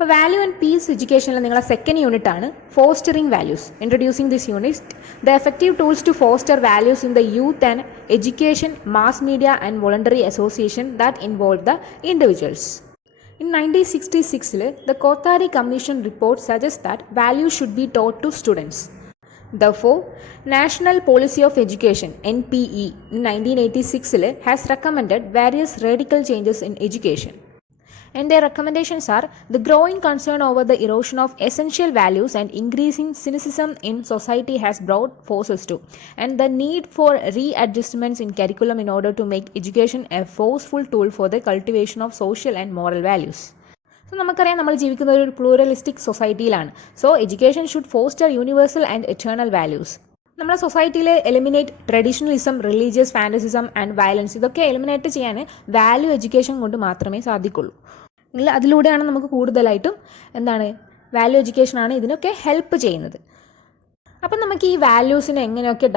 അപ്പോൾ value and peace എഡ്യൂക്കേഷനിൽ നിങ്ങളുടെ സെക്കൻഡ് യൂണിറ്റ് ആണ് fostering values. Introducing this unit the effective tools to foster values in the youth and education, mass media and voluntary association that involve the individuals. In 1966, the Kothari Commission report suggests that values should be taught to students. Therefore, National Policy of Education (NPE) in 1986 has recommended various radical changes in education. And their recommendations are the growing concern over the erosion of essential values and increasing cynicism in society has brought forces to, and the need for readjustments in curriculum in order to make education a forceful tool for the cultivation of social and moral values. So നമുക്കറിയാം നമ്മൾ ജീവിക്കുന്ന ഒരു pluralistic സൊസൈറ്റിയിലാണ്. So education should foster universal and eternal values. നമ്മുടെ സൊസൈറ്റിയിൽ eliminate traditionalism, religious fanaticism and violence ഇതൊക്കെ eliminate ചെയ്യാൻ value education കൊണ്ട് മാത്രമേ സാധിക്കുള്ളൂ. അതിലൂടെയാണ് നമുക്ക് കൂടുതലായിട്ടും വാല്യൂ എഡ്യൂക്കേഷനാണ് ഇതിനൊക്കെ ഹെൽപ്പ് ചെയ്യുന്നത്. അപ്പം നമുക്ക് ഈ വാല്യൂസിനെ എങ്ങനെയൊക്കെ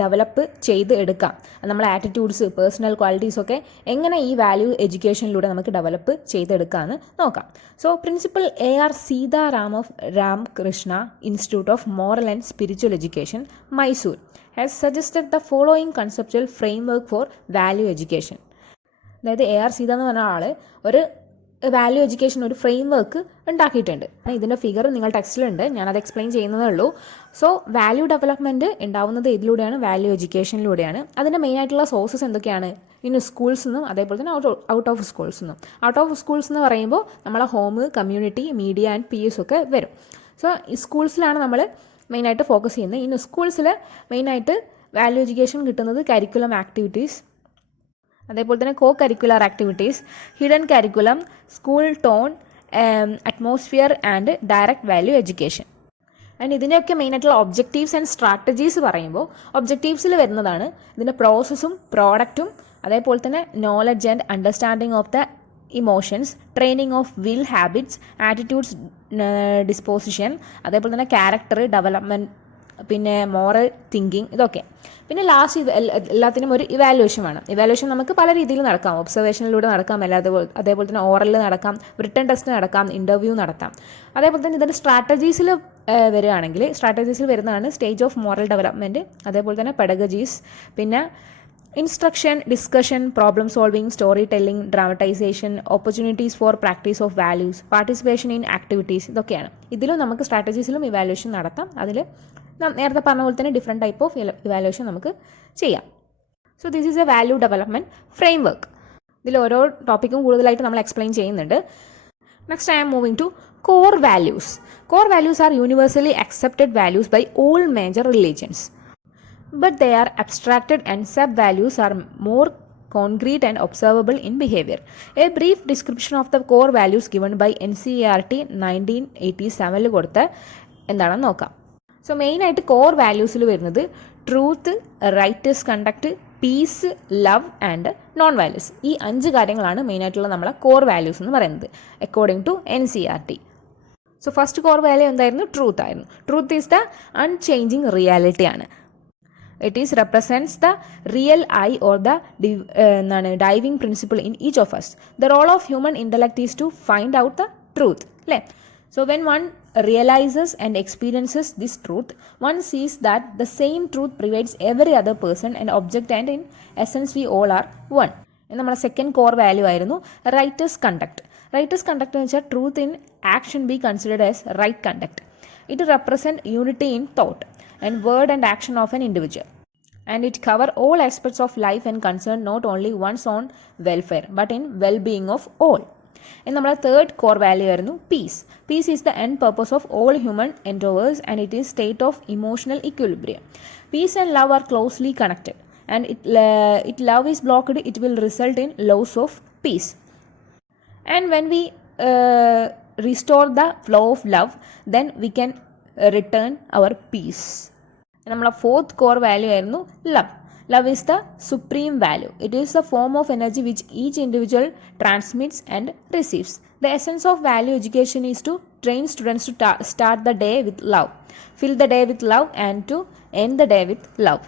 ഡെവലപ്പ് ചെയ്ത് എടുക്കാം, നമ്മളെ ആറ്റിറ്റ്യൂഡ്സ്, പേഴ്സണൽ ക്വാളിറ്റീസൊക്കെ എങ്ങനെ ഈ വാല്യൂ എഡ്യൂക്കേഷനിലൂടെ നമുക്ക് ഡെവലപ്പ് ചെയ്തെടുക്കാമെന്ന് നോക്കാം. സോ പ്രിൻസിപ്പൽ AR സീതാറാം ഓഫ് Ramakrishna institute of moral and spiritual education, Mysore, has suggested the following conceptual framework for value education. അതായത് AR സീത എന്ന് പറഞ്ഞ ആൾ ഒരു വാല്യൂ എഡ്യൂക്കേഷൻ ഒരു ഫ്രെയിം വർക്ക് ഉണ്ടാക്കിയിട്ടുണ്ട്. ഇതിൻ്റെ ഫിഗർ നിങ്ങൾ ടെക്സ്റ്റിലുണ്ട്, ഞാനത് എക്സ്പ്ലെയിൻ ചെയ്യുന്നതേ ഉള്ളൂ. സോ വാല്യൂ ഡെവലപ്മെൻറ്റ് ഉണ്ടാവുന്നത് ഇതിലൂടെയാണ്, വാല്യൂ എഡ്യൂക്കേഷനിലൂടെയാണ്. അതിൻ്റെ മെയിനായിട്ടുള്ള സോഴ്സസ് എന്തൊക്കെയാണ്? ഇൻ സ്കൂൾസിൽ നിന്നും അതേപോലെ തന്നെ ഔട്ട് ഓഫ് സ്കൂൾസിൽ നിന്നും. ഔട്ട് ഓഫ് സ്കൂൾസ് എന്ന് പറയുമ്പോൾ നമ്മളെ home, community, media and PUs ഒക്കെ വരും. സോ ഈ സ്കൂൾസിലാണ് നമ്മൾ മെയിനായിട്ട് ഫോക്കസ് ചെയ്യുന്നത്. ഇൻ സ്കൂൾസിൽ മെയിനായിട്ട് വാല്യൂ എഡ്യൂക്കേഷൻ കിട്ടുന്നത് കരിക്കുലം ആക്ടിവിറ്റീസ്, അതേപോലെ തന്നെ co curricular activities, hidden curriculum, school tone, atmosphere and direct value education. And ഇതിൻ്റെയൊക്കെ മെയിനായിട്ടുള്ള ഒബ്ജക്റ്റീവ്സ് ആൻഡ് സ്ട്രാറ്റജീസ് പറയുമ്പോൾ ഒബ്ജക്റ്റീവ്സിൽ വരുന്നതാണ് ഇതിൻ്റെ പ്രോസസ്സും പ്രോഡക്റ്റും, അതേപോലെ തന്നെ knowledge and understanding of the emotions, training of will habits, attitudes disposition, അതേപോലെ തന്നെ ക്യാരക്ടർ ഡെവലപ്മെൻറ്റ്, പിന്നെ മോറൽ തിങ്കിങ്, ഇതൊക്കെ. പിന്നെ ലാസ്റ്റ് എല്ലാത്തിനും ഒരു ഇവാലുവേഷൻ വേണം. ഇവാലുവേഷൻ നമുക്ക് പല രീതിയിൽ നടക്കാം. ഒബ്സർവേഷനിലൂടെ നടക്കാം, അതേപോലെ തന്നെ ഓറലിൽ നടക്കാം, റിട്ടൺ ടെസ്റ്റ് നടക്കാം, ഇൻ്റർവ്യൂ നടത്താം. അതേപോലെ തന്നെ ഇതിൻ്റെ സ്ട്രാറ്റജീസിൽ വരികയാണെങ്കിൽ സ്ട്രാറ്റജീസിൽ വരുന്നതാണ് സ്റ്റേജ് ഓഫ് മോറൽ ഡെവലപ്മെൻറ്റ്, അതേപോലെ തന്നെ പെഡഗജീസ്, പിന്നെ instruction, discussion, problem solving, story telling, dramatisation, opportunities for practice of values, participation in activities, ഇതൊക്കെയാണ്. ഇതിലും നമുക്ക് സ്ട്രാറ്റജീസിലും ഇവാലുവേഷൻ നടത്താം. അതിൽ നേരത്തെ പറഞ്ഞ പോലെ തന്നെ ഡിഫറെൻറ്റ് ടൈപ്പ് ഓഫ് ഇവാലുവേഷൻ നമുക്ക് ചെയ്യാം. So this is a value development framework. ഇതിൽ ഓരോ ടോപ്പിക്കും കൂടുതലായിട്ട് നമ്മൾ എക്സ്പ്ലെയിൻ ചെയ്യുന്നുണ്ട്. Next I am moving to core values. Core values are universally accepted values by all major religions, but they are abstracted and sub-values are more concrete and observable in behavior. A brief description of the core values given by NCERT 1987 കൊടുത്ത് എന്താണെന്ന് നോക്കാം. സോ മെയിനായിട്ട് core വാല്യൂസിൽ വരുന്നത് truth, righteous conduct, peace, love and non violence. ഈ 5 കാര്യങ്ങളാണ് മെയിനായിട്ടുള്ള നമ്മളെ കോർ വാല്യൂസ് എന്ന് പറയുന്നത് according to NCERT. So first core value എന്തായിരുന്നു? ട്രൂത്ത് ആയിരുന്നു. Truth is the unchanging reality ആണ്. It is represents the real I or the diving principle in each of us. The role of human intellect is to find out the truth. So when one realizes and experiences this truth, one sees that the same truth pervades every other person and object, and in essence we all are one. നമ്മുടെ second core value ആയിരുന്നു righteous conduct. Righteous conduct എന്ന് വെച്ചാൽ truth in action be considered as right conduct. It represents unity in thought and word and action of an individual, and it covers all aspects of life and concern not only one's own welfare but in well-being of all. And നമ്മുടെ third core value ആയിരുന്നു peace. Peace is the end purpose of all human endeavors, and it is state of emotional equilibrium. Peace and love are closely connected, and if love is blocked, it will result in loss of peace. And when we restore the flow of love, then we can return our peace. നമ്മളെ fourth core value ആയിരുന്നു love. Love is the supreme value. It is the form of energy which each individual transmits and receives. The essence of value education is to train students to start the day with love, fill the day with love and to end the day with love.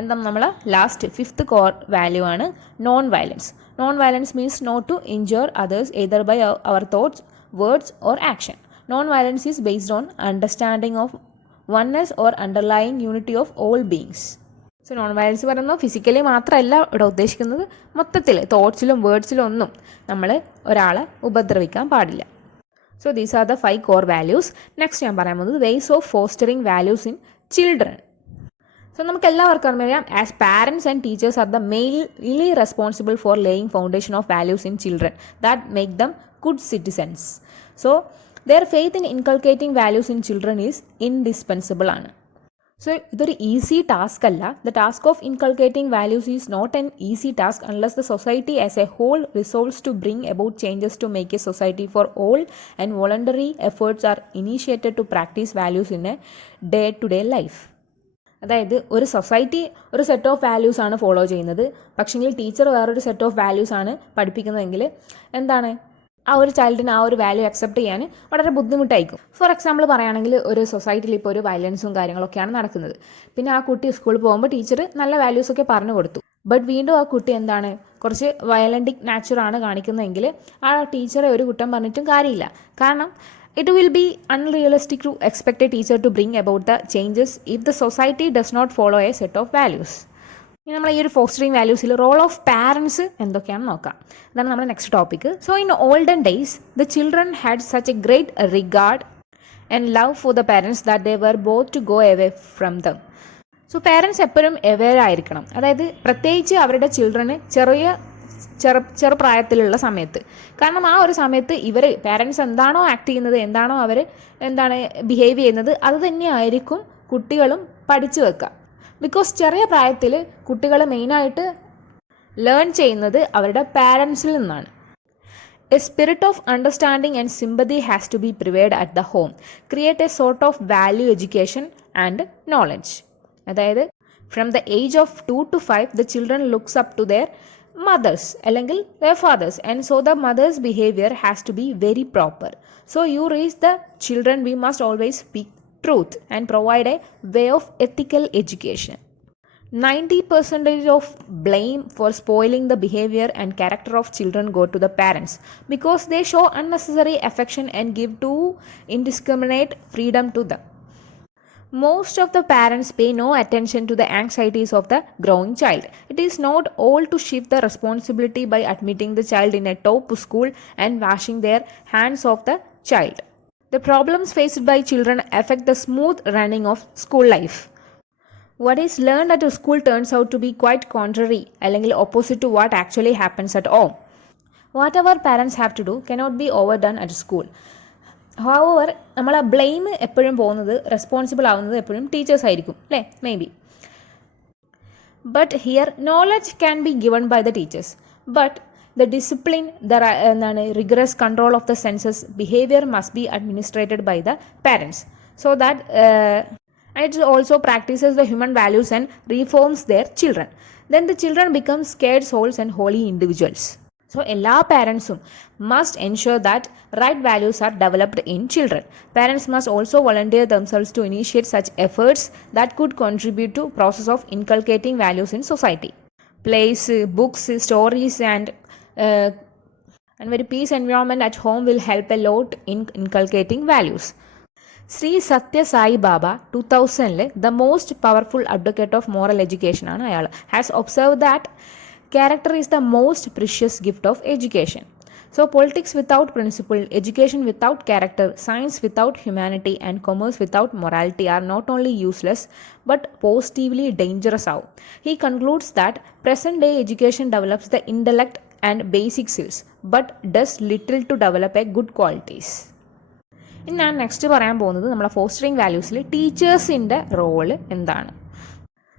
എന്താ നമ്മൾ last fifth core value ആണ് non violence. Non violence means not to injure others either by our thoughts, words, or action. Non-violence is based on understanding of oneness or underlying unity of all beings. So non violence പറയുന്നത് ഫിസിക്കലി മാത്രമല്ല ഇവിടെ ഉദ്ദേശിക്കുന്നത്, മൊത്തത്തിൽ തോട്ട്സിലും വേർഡ്സിലും ഒന്നും നമ്മൾ ഒരാളെ ഉപദ്രവിക്കാൻ പാടില്ല. So these are the 5 core values. Next ഞാൻ പറയാൻ പോകുന്നത് ways of fostering values in children. So നമുക്ക് എല്ലാവർക്കും അറിയാം, as parents and teachers are the mainly responsible for laying foundation of values in children that make them good citizens. So their faith in inculcating values in children is indispensable ആണ്. So ഇതൊരു easy task അല്ല. The task of inculcating values is not an easy task unless the society as a whole resolves to bring about changes to make a society for all and voluntary efforts are initiated to practice values in a day to day life. അതായത് ഒരു society ഒരു set of values ആണ് follow ചെയ്യുന്നത്, പക്ഷേങ്കിൽ ടീച്ചർ വേറൊരു set of values ആണ് പഠിപ്പിക്കുന്നതെങ്കിൽ എന്താണ്, ആ ഒരു ചൈൽഡിന് ആ ഒരു വാല്യൂ അക്സെപ്റ്റ് ചെയ്യാൻ വളരെ ബുദ്ധിമുട്ടായിരിക്കും. ഫോർ എക്സാമ്പിൾ പറയുകയാണെങ്കിൽ ഒരു സൊസൈറ്റിയിൽ ഇപ്പോൾ ഒരു വയലൻസും കാര്യങ്ങളൊക്കെയാണ് നടക്കുന്നത്. പിന്നെ ആ കുട്ടി സ്കൂളിൽ പോകുമ്പോൾ ടീച്ചർ നല്ല വാല്യൂസൊക്കെ പറഞ്ഞു കൊടുത്തു, ബട്ട് വീണ്ടും ആ കുട്ടി എന്താണ് കുറച്ച് വയലൻറ്റിക് നാച്ചറാണ് കാണിക്കുന്നതെങ്കിൽ ആ ടീച്ചറെ ഒരു കുറ്റം പറഞ്ഞിട്ടും കാര്യമില്ല. കാരണം it will be unrealistic to expect a teacher to bring about the changes if the society does not follow a set of values. ഇനി നമ്മൾ ഈ ഒരു ഫോസ്റ്ററിങ് വാല്യൂസിൽ റോൾ ഓഫ് പാരൻസ് എന്തൊക്കെയാണെന്ന് നോക്കാം. അതാണ് നമ്മുടെ next topic. So in olden days the children had such a great regard and love for the parents that they were loath to go away from them. So parents എപ്പോഴും അവെയർ ആയിരിക്കണം. അതായത് പ്രത്യേകിച്ച് അവരുടെ ചിൽഡ്രന് ചെറുപ്രായത്തിലുള്ള സമയത്ത്. കാരണം ആ ഒരു സമയത്ത് പാരൻസ് എന്താണോ ആക്ട് ചെയ്യുന്നത്, എന്താണോ അവർ ബിഹേവ് ചെയ്യുന്നത്, അത് തന്നെയായിരിക്കും കുട്ടികളും പഠിച്ചു വെക്കുക. ബിക്കോസ് ചെറിയ പ്രായത്തിൽ കുട്ടികൾ മെയിനായിട്ട് ലേൺ ചെയ്യുന്നത് അവരുടെ പാരൻസിൽ നിന്നാണ്. A spirit of understanding and sympathy has to be prevailed at the home. Create a sort of value education and knowledge. അതായത് from the age of 2 to 5 the children looks up to their mothers അല്ലെങ്കിൽ their fathers, and so the mother's behavior has to be very proper. So you raise the children, we must always speak truth and provide a way of ethical education. 90% of blame for spoiling the behavior and character of children go to the parents because they show unnecessary affection and give too indiscriminate freedom to them. Most of the parents pay no attention to the anxieties of the growing child. It is not all to shift the responsibility by admitting the child in a top school and washing their hands of the child. The problems faced by children affect the smooth running of school life. What is learned at a school turns out to be quite contrary, അല്ലെങ്കിൽ opposite to what actually happens at home. Whatever parents have to do cannot be overdone at school. However, നമ്മൾ ആ ബ്ലെയിം എപ്പോഴും പോകുന്നത്, റെസ്പോൺസിബിൾ ആവുന്നത് എപ്പോഴും teachers ആയിരിക്കും അല്ലേ, may be. But here knowledge can be given by the teachers, but the discipline, the rigorous control of the senses behavior must be administered by the parents, so that it also practices the human values and reforms their children. Then the children become scared souls and holy individuals. So എല്ലാ പാരൻസും must ensure that right values are developed in children. Parents must also volunteer themselves to initiate such efforts that could contribute to process of inculcating values in society. Plays, books, stories and very peace environment at home will help a lot in inculcating values. Sri Satya Sai Baba 2000 the most powerful advocate of moral education ആണ് അയാൾ, has observed that character is the most precious gift of education. So politics without principle, education without character, science without humanity and commerce without morality are not only useless but positively dangerous. He concludes that present day education develops the intellect and basic skills but does little to develop a good qualities. ഇനി ഞാൻ നെക്സ്റ്റ് പറയാൻ പോകുന്നത് നമ്മളെ ഫോസ്റ്ററിങ് വാല്യൂസിൽ ടീച്ചേഴ്സിൻ്റെ റോള് എന്താണ്.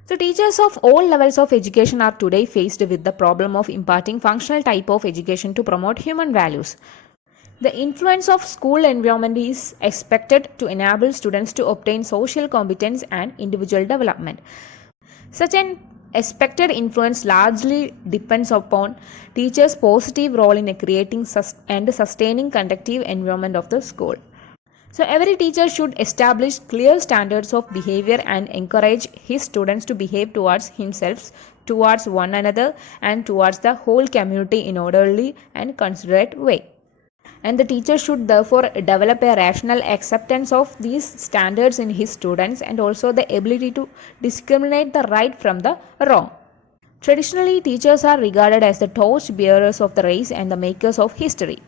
So teachers of all levels of education are today faced with the problem of imparting functional type of education to promote human values. The influence of school environment is expected to enable students to obtain social competence and individual development. Such an expected influence largely depends upon teachers' positive role in creating and sustaining conducive environment of the school. So every teacher should establish clear standards of behavior and encourage his students to behave towards himself, towards one another and towards the whole community in orderly and considerate way. and the teacher should therefore develop a rational acceptance of these standards in his students and also the ability to discriminate the right from the wrong. Traditionally, teachers are regarded as the torch bearers of the race and the makers of history.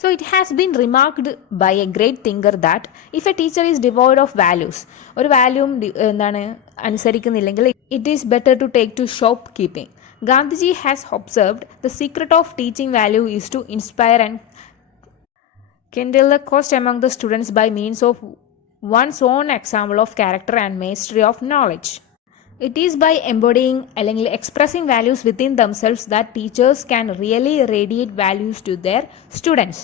So it has been remarked by a great thinker that if a teacher is devoid of values, ഒരു വാല്യൂം എന്താണ് അനുസരിക്കുന്നില്ലെങ്കിൽ it is better to take to shopkeeping. Gandhiji has observed the secret of teaching value is to inspire and kindle the cost among the students by means of one's own example of character and mastery of knowledge. It is by embodying അല്ലെങ്കിൽ expressing values within themselves that teachers can really radiate values to their students.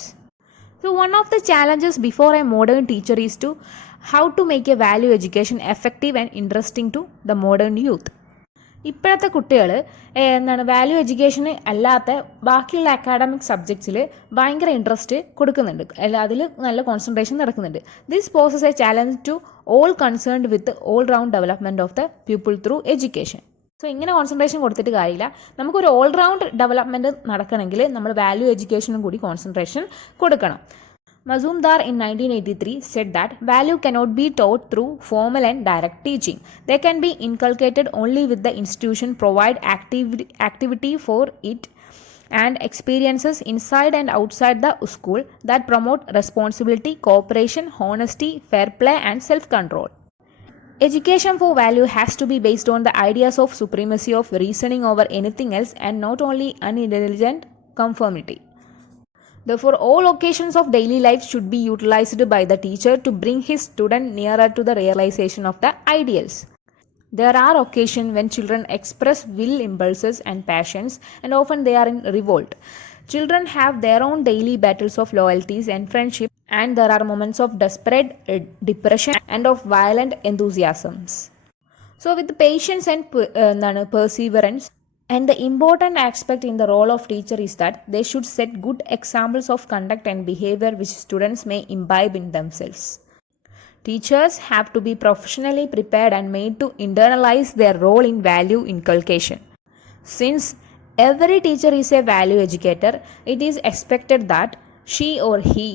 So one of the challenges before a modern teacher is to how to make a value education effective and interesting to the modern youth. ഇപ്പോഴത്തെ കുട്ടികൾ വാല്യൂ എഡ്യൂക്കേഷന് അല്ലാത്ത ബാക്കിയുള്ള അക്കാഡമിക് സബ്ജക്ട്സിൽ ഭയങ്കര ഇൻട്രസ്റ്റ് കൊടുക്കുന്നുണ്ട്, അതിൽ നല്ല concentration നടക്കുന്നുണ്ട്. This poses a challenge to all concerned with all round development of the people through education. So ഇങ്ങനെ കോൺസെൻട്രേഷൻ കൊടുത്തിട്ട് കാര്യമില്ല. നമുക്കൊരു ഓൾ റൗണ്ട് ഡെവലപ്മെൻറ്റ് നടക്കണമെങ്കിൽ നമ്മൾ വാല്യൂ എഡ്യൂക്കേഷനും കൂടി കോൺസെൻട്രേഷൻ കൊടുക്കണം. Mazumdar in 1983 said that value cannot be taught through formal and direct teaching. They can be inculcated only with the institution provide activity for it and experiences inside and outside the school that promote responsibility, cooperation, honesty, fair play and self-control. Education for value has to be based on the ideas of supremacy of reasoning over anything else and not only unintelligent conformity. Therefore, all occasions of daily life should be utilized by the teacher to bring his student nearer to the realization of the ideals. There are occasions when children express will impulses and passions, and often they are in revolt. Children have their own daily battles of loyalties and friendship, and there are moments of desperate depression and of violent enthusiasms. So, with patience and perseverance, and the important aspect in the role of teacher is that they should set good examples of conduct and behavior which students may imbibe in themselves. Teachers have to be professionally prepared and made to internalize their role in value inculcation. Since every teacher is a value educator, it is expected that she or he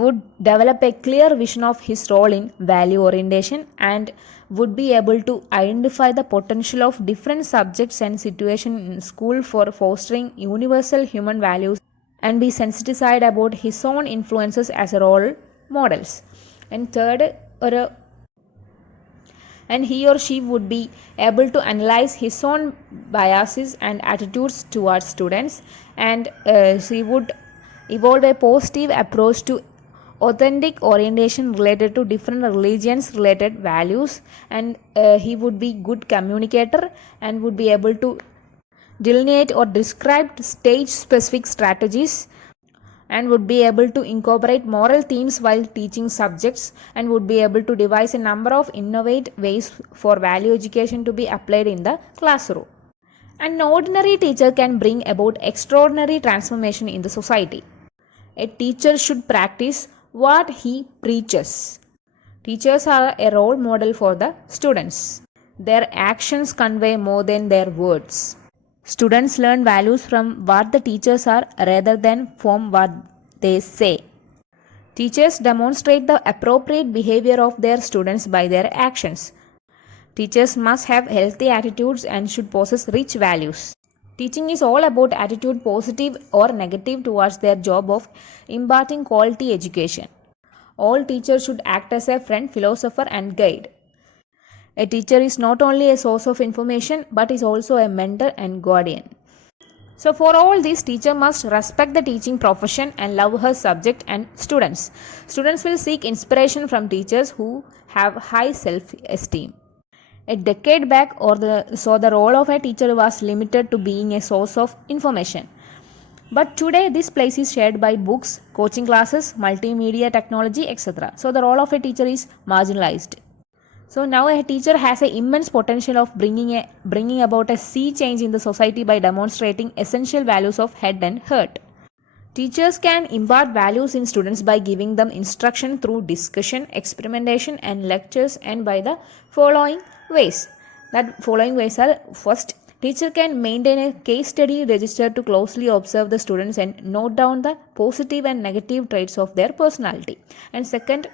would develop a clear vision of his role in value orientation and would be able to identify the potential of different subjects and situations in school for fostering universal human values and be sensitized about his own influences as role models. And third, and he or she would be able to analyze his own biases and attitudes towards students, and she would evolve a positive approach to authentic orientation related to different religions related values, and he would be good communicator and would be able to delineate or describe stage specific strategies and would be able to incorporate moral themes while teaching subjects and would be able to devise a number of innovative ways for value education to be applied in the classroom. An ordinary teacher can bring about extraordinary transformation in the society. A teacher should practice what he preaches. Teachers are a role model for the students. Their actions convey more than their words. Students learn values from what the teachers are rather than from what they say. Teachers demonstrate the appropriate behavior of their students by their actions. Teachers must have healthy attitudes and should possess rich values. Teaching is all about attitude, positive or negative, towards their job of imparting quality education. All teachers should act as a friend, philosopher and guide. A teacher is not only a source of information but is also a mentor and guardian. So for all this, teacher must respect the teaching profession and love her subject and students. Students will seek inspiration from teachers who have high self-esteem. A decade back, the role of a teacher was limited to being a source of information. But today, this place is shared by books, coaching classes, multimedia technology, etc. So the role of a teacher is marginalized. So now a teacher has an immense potential of bringing about a sea change in the society by demonstrating essential values of head and heart. Teachers can impart values in students by giving them instruction through discussion, experimentation and lectures, and by the following ways. That following ways are: first, Teacher can maintain a case study register to closely observe the students and note down the positive and negative traits of their personality. And second,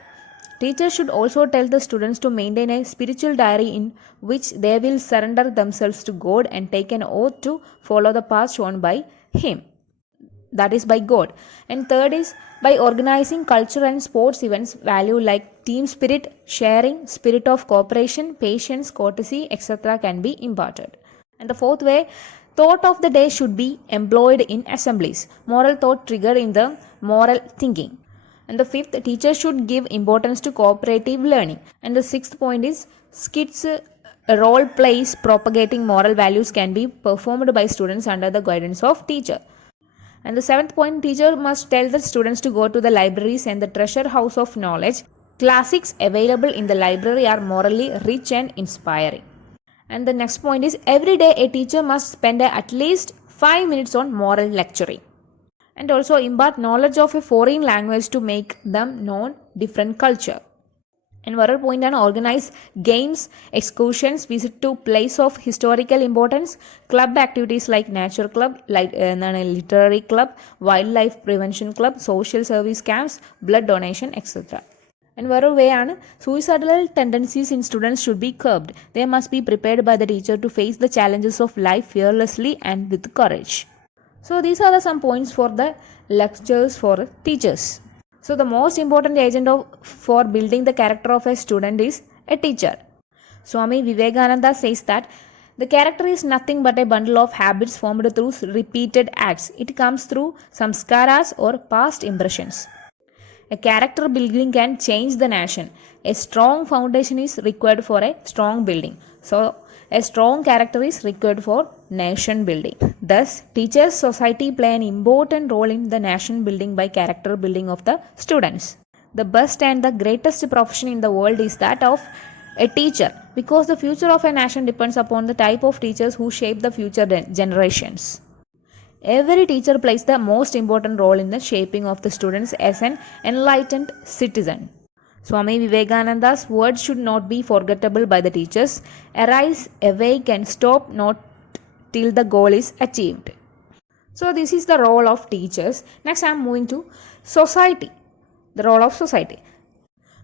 teachers should also tell the students to maintain a spiritual diary in which they will surrender themselves to God and take an oath to follow the path shown by Him, that is by God. And third is by organizing culture and sports events, value like team spirit, sharing, spirit of cooperation, patience, courtesy, etc. can be imparted. And the fourth way, thought of the day should be employed in assemblies. Moral thought triggered in the moral thinking. And the fifth, teachers should give importance to cooperative learning. And the sixth point is skits, role plays propagating moral values can be performed by students under the guidance of teacher. And the seventh point, teacher must tell the students to go to the libraries and the treasure house of knowledge. Classics available in the library are morally rich and inspiring. And the next point is every day a teacher must spend at least 5 minutes on moral lecturing. And also impart knowledge of a foreign language to make them know different culture. And one point on organize games, excursions, visit to place of historical importance, club activities like nature club, literary club, wildlife prevention club, social service camps, blood donation, etc. And one way on suicidal tendencies in students should be curbed. They must be prepared by the teacher to face the challenges of life fearlessly and with courage. So these are some points for the lectures for teachers. So the most important agent for building the character of a student is a teacher. Swami Vivekananda says that the character is nothing but a bundle of habits formed through repeated acts. It comes through samskaras or past impressions. A character building can change the nation. A strong foundation is required for a strong building. So a strong character is required for nation building. Thus, teachers, society play an important role in the nation building by character building of the students. The best and the greatest profession in the world is that of a teacher, because the future of a nation depends upon the type of teachers who shape the future generations. Every teacher plays the most important role in the shaping of the students as an enlightened citizen. Swami Vivekananda's words should not be forgettable by the teachers. Arise, awake and stop not till the goal is achieved. So this is the role of teachers. Next I am moving to society. The role of society.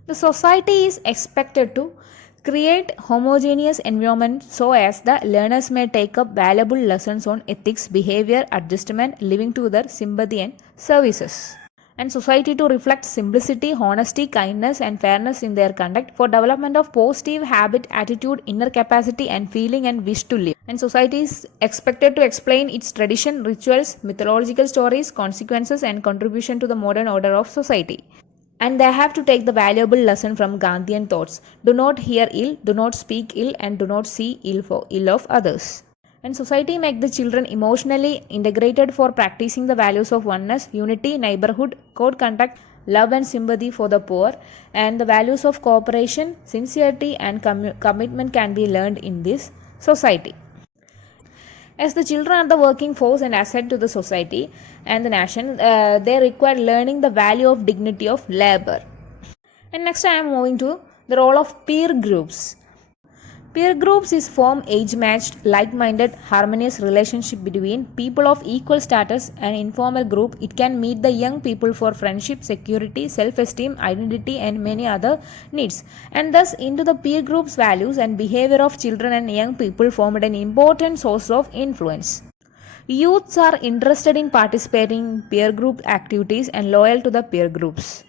The society is expected to create homogeneous environment so as the learners may take up valuable lessons on ethics, behavior, adjustment, living to their sympathy and services. And society to reflect simplicity, honesty, kindness and fairness in their conduct for development of positive habit, attitude, inner capacity and feeling and wish to live. And society is expected to explain its tradition, rituals, mythological stories, consequences and contribution to the modern order of society. And they have to take the valuable lesson from Gandhian thoughts. Do not hear ill, do not speak ill and do not see ill of others. And society make the children emotionally integrated for practicing the values of oneness, unity, neighborhood, code conduct, love and sympathy for the poor, and the values of cooperation, sincerity and commitment can be learned in this society. As the children are the working force and asset to the society and the nation, they require learning the value of dignity of labor. And next I am moving to the role of peer groups. Peer groups is form age-matched, like-minded, harmonious relationship between people of equal status and informal group. It can meet the young people for friendship, security, self-esteem, identity and many other needs. And thus into the peer groups values and behavior of children and young people formed an important source of influence. Youths are interested in participating in peer group activities and loyal to the peer groups.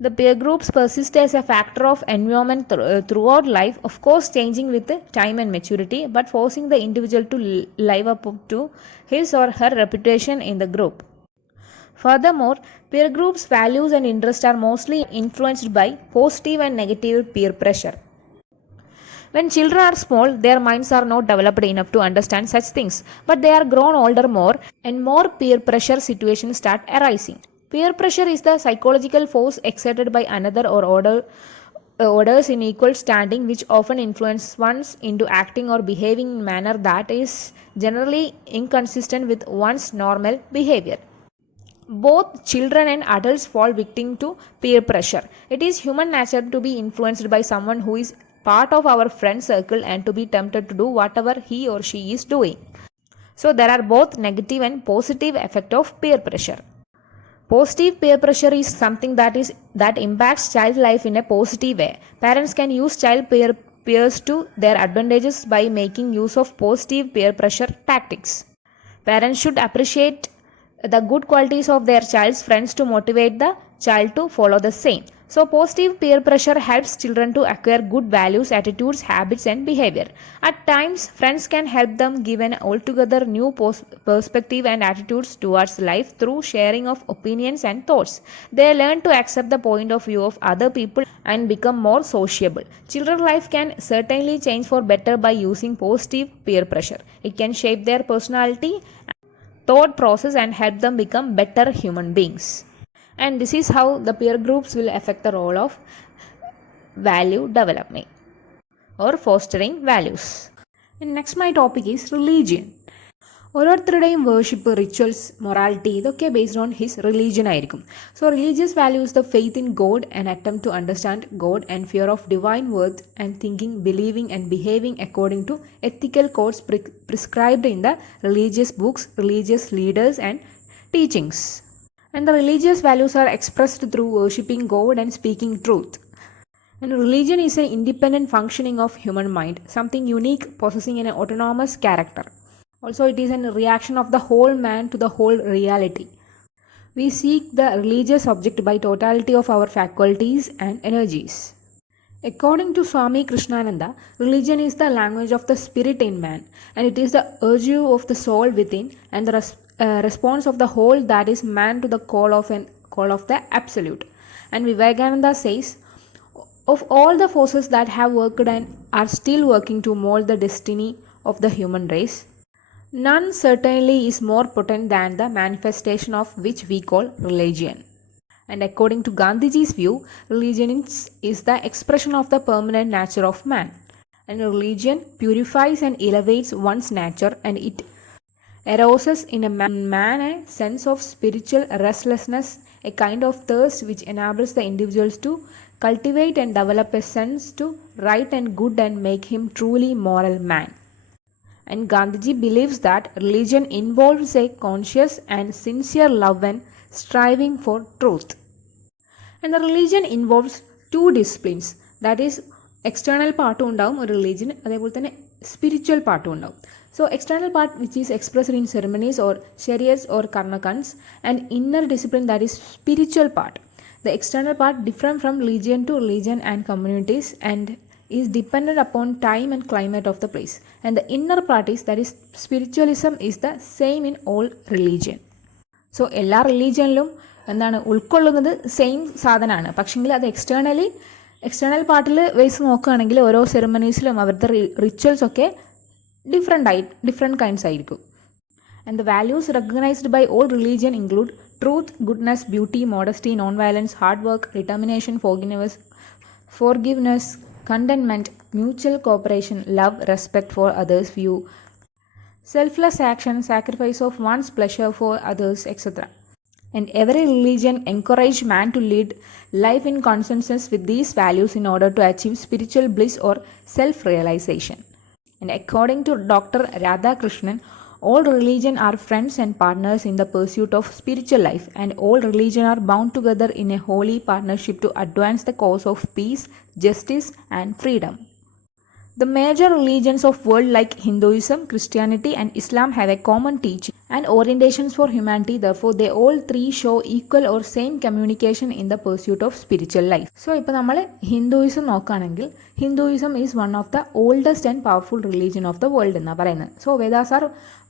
The peer groups persist as a factor of environment throughout life, of course changing with time and maturity, but forcing the individual to live up to his or her reputation in the group. Furthermore, peer groups' values and interests are mostly influenced by positive and negative peer pressure. When children are small, their minds are not developed enough to understand such things, but they are grown older more and more peer pressure situations start arising. Peer pressure is the psychological force exerted by another or orders in equal standing which often influence one's into acting or behaving in a manner that is generally inconsistent with one's normal behavior. Both children and adults fall victim to peer pressure. It is human nature to be influenced by someone who is part of our friend circle and to be tempted to do whatever he or she is doing. So there are both negative and positive effect of peer pressure. Positive peer pressure is something that impacts child life in a positive way. Parents can use peers to their advantages by making use of positive peer pressure tactics. Parents should appreciate the good qualities of their child's friends to motivate the child to follow the same. So, positive peer pressure helps children to acquire good values, attitudes, habits, and behavior. At times, friends can help them give an altogether new perspective and attitudes towards life through sharing of opinions and thoughts. They learn to accept the point of view of other people and become more sociable. Children's life can certainly change for better by using positive peer pressure. It can shape their personality, thought process, and help them become better human beings. And this is how the peer groups will affect the role of value development or fostering values. And next my topic is religion. ഓരോരുത്തരുടെയും worship, rituals, morality ഇതൊക്കെ based on his religion ആയിരിക്കും. So religious values the faith in God and attempt to understand God and fear of divine wrath and thinking, believing and behaving according to ethical codes prescribed in the religious books, religious leaders and teachings. And the religious values are expressed through worshipping God and speaking truth. And religion is an independent functioning of human mind, something unique possessing an autonomous character. Also, it is a reaction of the whole man to the whole reality. We seek the religious object by totality of our faculties and energies. According to Swami Krishnananda, religion is the language of the spirit in man, and it is the urge of the soul within and the response of the whole, that is man, to the call of the absolute. And Vivekananda says, of all the forces that have worked and are still working to mold the destiny of the human race, none certainly is more potent than the manifestation of which we call religion. And according to Gandhiji's view, religion is the expression of the permanent nature of man. And religion purifies and elevates one's nature, and it arouses in a man a sense of spiritual restlessness, a kind of thirst which enables the individuals to cultivate and develop a sense to right and good and make him truly moral man. And Gandhiji believes that religion involves a conscious and sincere love and striving for truth. And the religion involves two disciplines, that is external part ഉണ്ടാവും ഒരു റിലീജിയൻ, അതേപോലെ തന്നെ സ്പിരിച്വൽ പാർട്ടും ഉണ്ടാവും. So external part which is expressed in ceremonies or chariots or karmakans, and inner discipline, that is spiritual part. The external part different from religion to religion and communities and is dependent upon time and climate of the place. And the inner part is, that is spiritualism, is the same in all religion. So എല്ലാ റിലീജിയനിലും എന്താണ് ഉൾക്കൊള്ളുന്നത് സെയിം സാധനമാണ്, പക്ഷെങ്കിൽ അത് എക്സ്റ്റേണൽ പാർട്ടിൽ വെച്ച് നോക്കുകയാണെങ്കിൽ ഓരോ സെറമണീസിലും അവരുടെ റിച്വൽസ് ഒക്കെ ഡിഫറെൻറ്റ് കൈൻഡ്സ് ആയിരിക്കും. And the values recognized by all religion include truth, goodness, beauty, modesty, non-violence, hard work, determination, forgiveness, contentment, mutual cooperation, love, respect for others' view, selfless action, sacrifice of one's pleasure for others, etc. And every religion encouraged man to lead life in consensus with these values in order to achieve spiritual bliss or self-realization. And according to Dr. Radhakrishnan, all religion are friends and partners in the pursuit of spiritual life, and all religion are bound together in a holy partnership to advance the cause of peace, justice, and freedom. The major religions of world like Hinduism, Christianity, and Islam have a common teaching and orientations for humanity. Therefore, they all three show equal or same communication in the pursuit of spiritual life. So, ഇപ്പോൾ നമ്മൾ ഹിന്ദുയിസം നോക്കുകയാണെങ്കിൽ Hinduism is one of the oldest and powerful religion of the world എന്നാണ് പറയുന്നത്. So Vedas are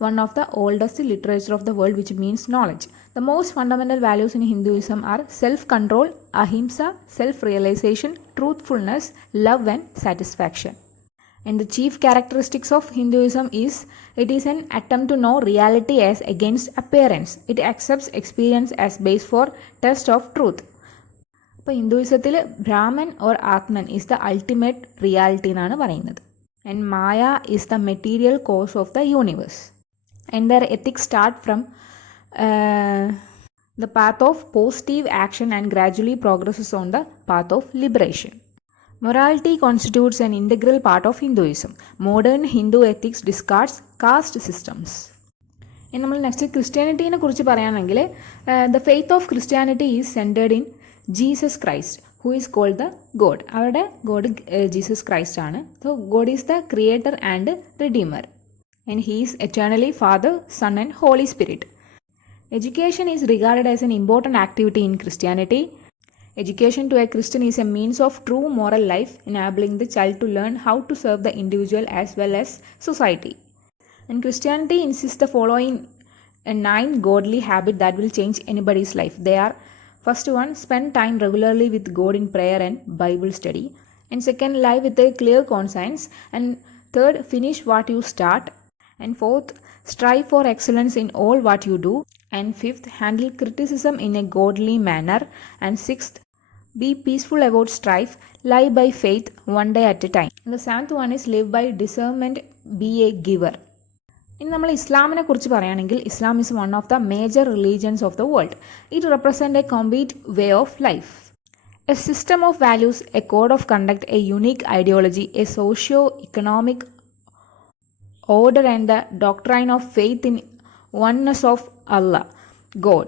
one of the oldest literature of the world which means knowledge. The most fundamental values in Hinduism are self-control, ahimsa, self-realization, truthfulness, love, and satisfaction. And the chief characteristics of Hinduism is it is an attempt to know reality as against appearance. It accepts experience as base for test of truth. അപ്പോൾ ഹിന്ദുയിസത്തിൽ Brahman or Atman is the ultimate reality എന്നാണ് പറയുന്നത്. And Maya is the material cause of the universe. And their ethics start from the path of positive action and gradually progresses on the path of liberation. Morality constitutes an integral part of Hinduism. Modern Hindu ethics discards caste systems. ഇനി നമ്മൾ നെക്സ്റ്റ് ക്രിസ്ത്യാനിറ്റീനെ കുറിച്ച് പറയുകയാണെങ്കിൽ the faith of Christianity is centred in Jesus Christ who is called the God. അവരുടെ God Jesus Christ ആണ്. So God is the creator and redeemer and he is eternally Father, Son and Holy Spirit. Education is regarded as an important activity in Christianity. Education to a Christian is a means of true moral life, enabling the child to learn how to serve the individual as well as society. And Christianity insists the following 9 godly habits that will change anybody's life. They are: first one, spend time regularly with God in prayer and Bible study. And second, live with a clear conscience. And third, finish what you start. And fourth, strive for excellence in all what you do. And fifth, handle criticism in a godly manner. And sixth, be peaceful about strife, live by faith, one day at a time. And the seventh one is live by discernment, be a giver. ഇനി നമ്മൾ ഇസ്ലാമിനെ കുറിച്ച് പറയുകയാണെങ്കിൽ ഇസ്ലാം is one of the major religions of the world. It represent A complete way of life, A system of values, A code of conduct, A unique ideology, A socio economic order and the doctrine of faith in oneness of Allah, God.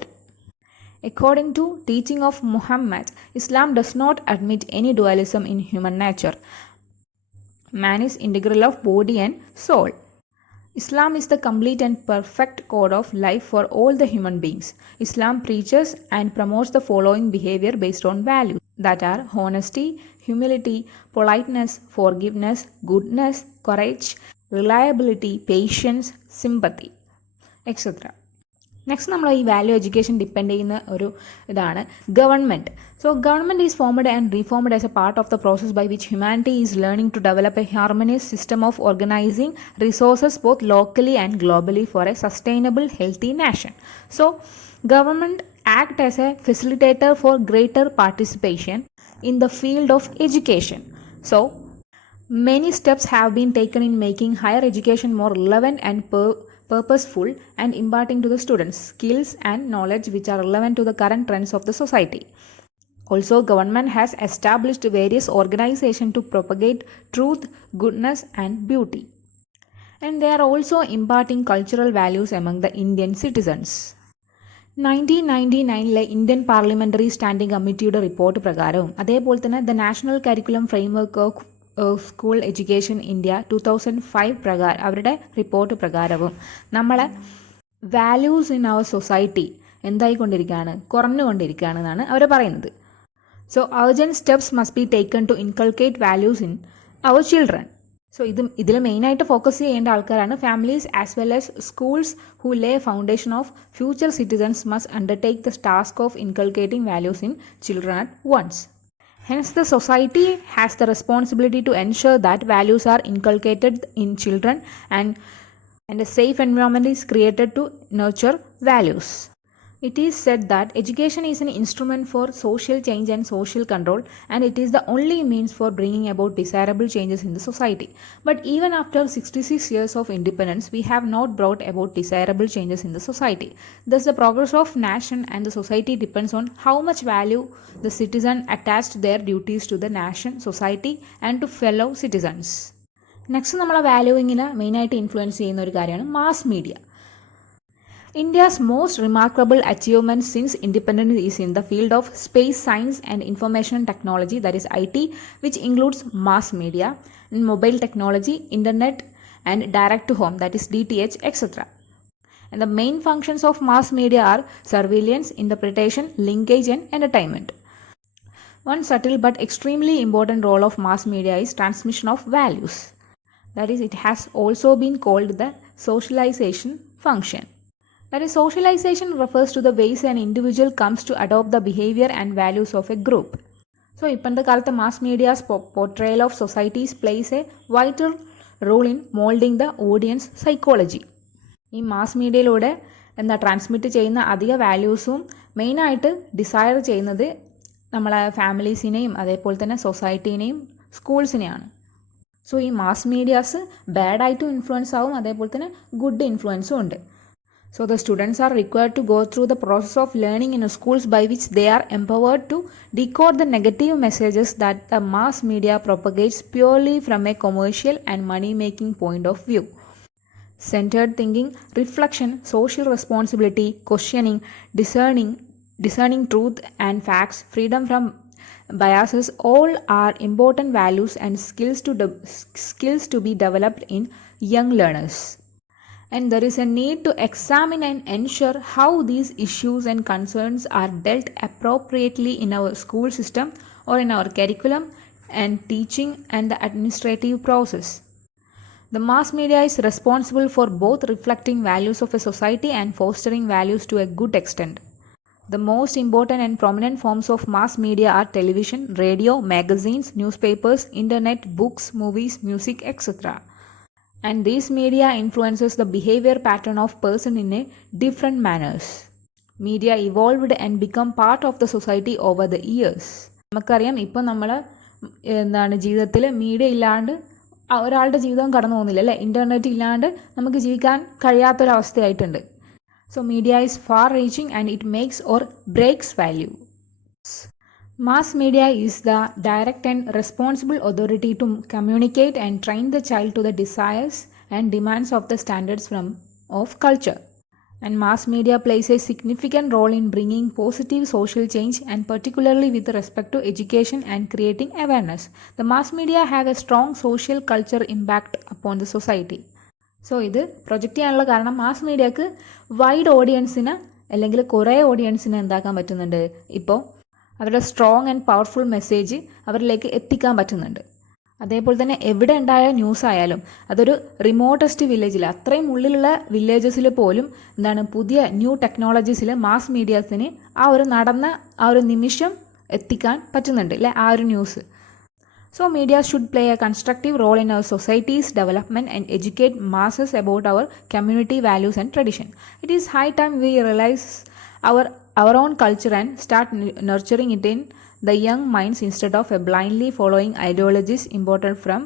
According to teaching of Muhammad, Islam does not admit any dualism in human nature. Man is integral of body and soul. Islam is the complete and perfect code of life for all the human beings. Islam preaches and promotes the following behavior based on values that are honesty, humility, politeness, forgiveness, goodness, courage, reliability, patience, sympathy, etc. Next നമ്മൾ ഈ value education depend ചെയ്യുന്ന ഒരു ഇതാണ് government. So government is formed and reformed as a part of the process by which humanity is learning to develop a harmonious system of organising resources both locally and globally for a sustainable healthy nation. So government act as a facilitator for greater participation in the field of education. So, many steps have been taken in making higher education more relevant and purposeful and imparting to the students skills and knowledge which are relevant to the current trends of the society. Also, government has established various organizations to propagate truth, goodness and beauty. And they are also imparting cultural values among the Indian citizens. 1999 Indian parliamentary standing കമ്മിറ്റിയുടെ report പ്രകാരവും അതേപോലെ തന്നെ the national curriculum framework of school education India 2005 അവരുടെ report പ്രകാരവും നമ്മളെ values in our society എന്തായിക്കൊണ്ടിരിക്കുകയാണ്, കുറഞ്ഞുകൊണ്ടിരിക്കുകയാണെന്നാണ് അവർ പറയുന്നത്. So urgent steps must be taken to inculcate values in our children. So ഇതിൽ മെയിനായിട്ട് ഫോക്കസ് ചെയ്യേണ്ട ആൾക്കാരാണ് families as well as schools who lay foundation of future citizens must undertake the task of inculcating values in children at once. Hence, the society has the responsibility to ensure that values are inculcated in children and a safe environment is created to nurture values. It is said that education is an instrument for social change and social control, and it is the only means for bringing about desirable changes in the society. But even after 66 years of independence, we have not brought about desirable changes in the society. Thus, the progress of nation and the society depends on how much value the citizen attached their duties to the nation, society, and to fellow citizens. Next, നമ്മളെ വാല്യൂയിങ്ങിനെ മെയിനായിട്ട് ഇൻഫ്ലുവൻസ് ചെയ്യുന്ന ഒരു കാര്യമാണ് mass media. India's most remarkable achievement since independence is in the field of space science and information technology, that is IT, which includes mass media, mobile technology, internet and direct to home, that is DTH, etc. And the main functions of mass media are surveillance, interpretation, linkage and entertainment. One subtle but extremely important role of mass media is transmission of values. That is, it has also been called the socialization function. That is, socialization refers to the ways an individual comes to adopt the behavior and values of a group. So, ഇപ്പോഴത്തെ കാലത്ത് mass media's portrayal of societies plays a vital role in molding the audience psychology. ഈ മാസ് മീഡിയയിലൂടെ ട്രാൻസ്മിറ്റ് ചെയ്യുന്ന അധിക വാല്യൂസും മെയിനായിട്ട് ഡിസയർ ചെയ്യുന്നത് നമ്മളെ ഫാമിലീസിനെയും അതേപോലെ തന്നെ സൊസൈറ്റീനെയും സ്കൂൾസിനെയാണ്. സോ ഈ മാസ് മീഡിയാസ് ബാഡായിട്ടും ഇൻഫ്ലുവൻസ് ആവും, അതേപോലെ തന്നെ ഗുഡ് ഇൻഫ്ലുവൻസും ഉണ്ട്. So the students are required to go through the process of learning in schools by which they are empowered to decode the negative messages that the mass media propagates purely from a commercial and money-making point of view. centered thinking, reflection, social responsibility, questioning, discerning truth and facts, freedom from biases, all are important values and skills to be developed in young learners. And there is a need to examine and ensure how these issues and concerns are dealt appropriately in our school system or in our curriculum and teaching and the administrative process. The mass media is responsible for both reflecting values of a society and fostering values to a good extent. The most important and prominent forms of mass media are television, radio, magazines, newspapers, internet, books, movies, music, etc. And these media influences the behavior pattern of person in a different manners. Media evolved and become part of the society over the years. നമുക്കറിയാം ഇപ്പോൾ നമ്മൾ ജീവിതത്തിൽ മീഡിയ ഇല്ലാണ്ട് ഒരാളുടെ ജീവിതം കടന്നു പോകുന്നില്ല അല്ലേ. ഇൻ്റർനെറ്റ് ഇല്ലാണ്ട് നമുക്ക് ജീവിക്കാൻ കഴിയാത്തൊരവസ്ഥയായിട്ടുണ്ട്. So media is far reaching and it makes or breaks value. Mass media is the direct and responsible authority to communicate and train the child to the desires and demands of the standards of culture. And mass media plays a significant role in bringing positive social change and particularly with respect to education and creating awareness. The mass media have a strong social culture impact upon the society. So ഇത് പ്രൊജക്റ്റ് ചെയ്യാനുള്ള കാരണം മാസ് മീഡിയക്ക് വൈഡ് ഓഡിയൻസിന് അല്ലെങ്കിൽ കുറേ ഓഡിയൻസിന് എന്താക്കാൻ പറ്റുന്നുണ്ട്, ഇപ്പോൾ അവരുടെ സ്ട്രോങ് ആൻഡ് പവർഫുൾ മെസ്സേജ് അവരിലേക്ക് എത്തിക്കാൻ പറ്റുന്നുണ്ട്. അതേപോലെ തന്നെ എവിടെ ഉണ്ടായ ന്യൂസ് ആയാലും അതൊരു റിമോട്ടസ്റ്റ് വില്ലേജിൽ, അത്രയും ഉള്ളിലുള്ള വില്ലേജസിൽ പോലും പുതിയ ന്യൂ ടെക്നോളജീസിൽ മാസ് മീഡിയത്തിന് നടന്ന ആ ഒരു നിമിഷം എത്തിക്കാൻ പറ്റുന്നുണ്ട് അല്ലേ, ആ ഒരു news. So media should play a constructive role in our society's development and educate masses about our community values and tradition. It is high time we realize our own culture and start nurturing it in the young minds instead of blindly following ideologies imported from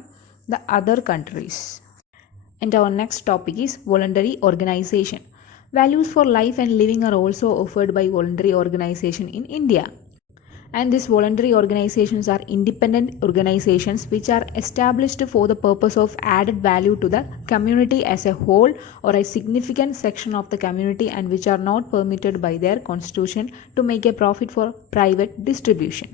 the other countries. And our next topic is voluntary organization. Values for life and living are also offered by voluntary organization in India. And these voluntary organizations are independent organizations which are established for the purpose of added value to the community as a whole or a significant section of the community, and which are not permitted by their constitution to make a profit for private distribution.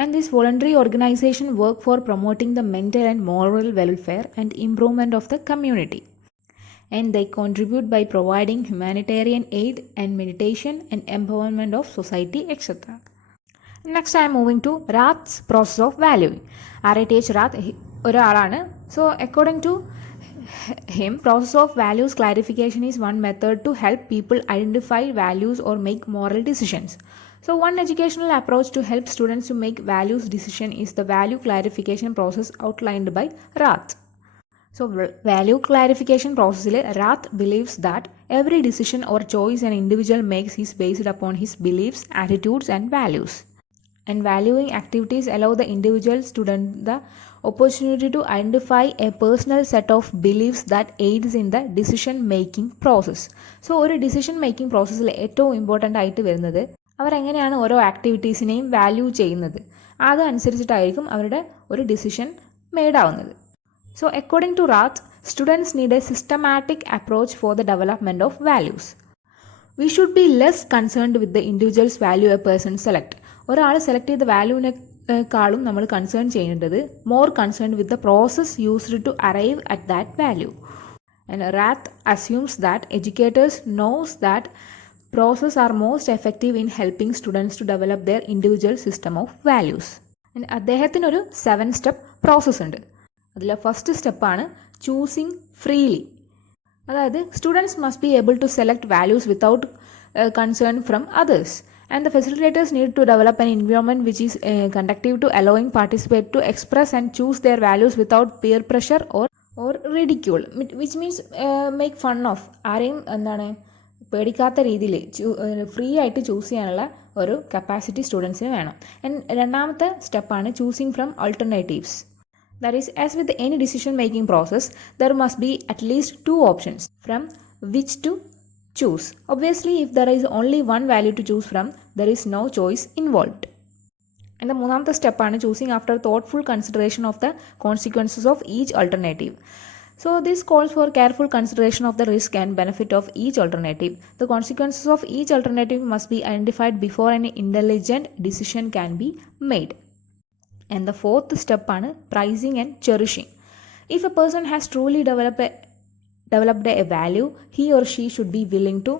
And this voluntary organization work for promoting the mental and moral welfare and improvement of the community. And they contribute by providing humanitarian aid and meditation and empowerment of society, etc. Next I am moving to Rath's process of valuing. R.A.T.H. Rath ഒരാളാണ്. So according to him, process of values clarification is one method to help people identify values or make moral decisions. So one educational approach to help students to make values decision is the value clarification process outlined by Rath. So value clarification process, Rath believes that every decision or choice an individual makes is based upon his beliefs, attitudes and values. And valuing activities allow the individual student the opportunity to identify a personal set of beliefs that aids in the decision making process. So ഒരു decision making പ്രോസസ്സിൽ ഏറ്റവും ഇമ്പോർട്ടൻ്റ് ആയിട്ട് വരുന്നത് അവരെങ്ങനെയാണ് ഓരോ ആക്ടിവിറ്റീസിനെയും വാല്യൂ ചെയ്യുന്നത്, അതനുസരിച്ചിട്ടായിരിക്കും അവരുടെ ഒരു ഡിസിഷൻ മെയ്ഡ് ആവുന്നത്. So according to Rath, students need a systematic approach for the development of values. We should be less concerned with the individual's value a person select. ഒരാൾ സെലക്ട് ചെയ്ത വാല്യൂവിനെക്കാളും നമ്മൾ കൺസേൺ ചെയ്യേണ്ടത് more concern with the process used to arrive at that value. And Rath assumes that educators knows that process are most effective in helping students to develop their individual system of values. And അദ്ദേഹത്തിനൊരു 7 step process ഉണ്ട്. അതിലെ first സ്റ്റെപ്പാണ് choosing freely. അതായത് students must be able to select values without concern from others. And the facilitators need to develop an environment which is conducive to allowing participants to express and choose their values without peer pressure or ridicule, which means make fun of. ആരെയും പേടിക്കാത്ത രീതിയിൽ ഫ്രീ ആയിട്ട് ചൂസ് ചെയ്യാനുള്ള ഒരു കപ്പാസിറ്റി സ്റ്റുഡൻസിന് വേണം. And രണ്ടാമത്തെ സ്റ്റെപ്പാണ് choosing from alternatives. That is, as with any decision making process, there must be at least 2 options from which to choose. Obviously, if there is only one value to choose from, there is no choice involved. And the മൂന്നാമത്തെ സ്റ്റെപ്പാണ് choosing after thoughtful consideration of the consequences of each alternative. So this calls for careful consideration of the risk and benefit of each alternative. The consequences of each alternative must be identified before an intelligent decision can be made. And the fourth step is pricing and cherishing. If a person has truly developed a value, he or she should be willing to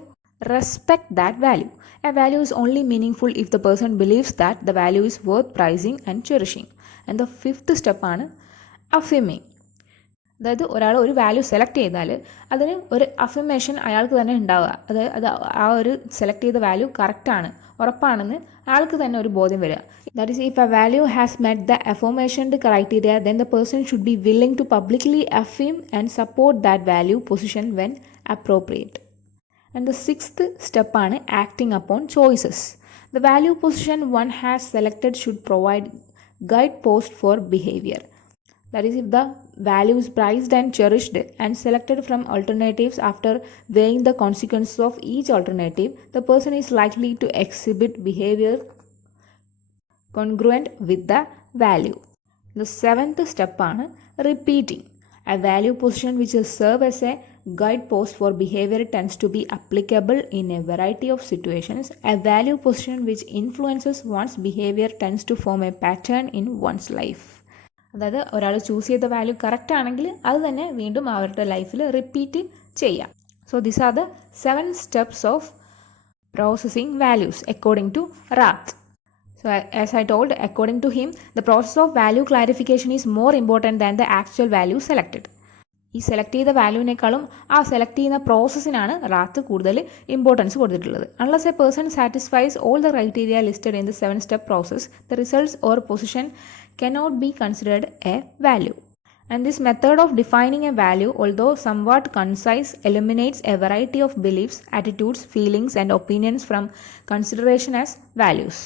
respect that value. A value is only meaningful if the person believes that the value is worth prizing and cherishing. And the fifth step is affirming. അതായത് ഒരാൾ ഒരു value select ചെയ്താൽ അതിന് ഒരു അഫർമേഷൻ അയാൾക്ക് തന്നെ ഉണ്ടാവുക. അതായത് ആ ഒരു സെലക്ട് ചെയ്ത വാല്യൂ കറക്റ്റാണ്, ഉറപ്പാണെന്ന് ആൾക്ക് തന്നെ ഒരു ബോധ്യം വരിക. That is if a value has met the affirmation criteria then the person should be willing to publicly affirm and support that value position when appropriate. And the sixth സ്റ്റെപ്പാണ് acting upon choices. The value position one has selected should provide guide post for behaviour. That is, if the value is prized and cherished and selected from alternatives after weighing the consequences of each alternative, the person is likely to exhibit behavior congruent with the value. The seventh step is repeating. A value position which will serve as a guidepost for behavior tends to be applicable in a variety of situations. A value position which influences one's behavior tends to form a pattern in one's life. അതായത് ഒരാൾ ചൂസ് ചെയ്ത value correct ആണെങ്കിൽ അത് തന്നെ വീണ്ടും അവരുടെ ലൈഫിൽ repeat ചെയ്യാം. So these are the 7 steps of processing values according to Rath. So as I told, according to him, the process of value clarification is more important than the actual value selected. ഈ സെലക്ട് ചെയ്ത വാല്യൂവിനേക്കാളും ആ സെലക്ട് ചെയ്യുന്ന പ്രോസസ്സിനാണ് റാത്ത് കൂടുതൽ ഇമ്പോർട്ടൻസ് കൊടുത്തിട്ടുള്ളത്. Unless A person satisfies all the criteria listed in the 7-step process, the results or position cannot be considered a value. And this method of defining a value, although somewhat concise, eliminates a variety of beliefs, attitudes, feelings, and opinions from consideration as values.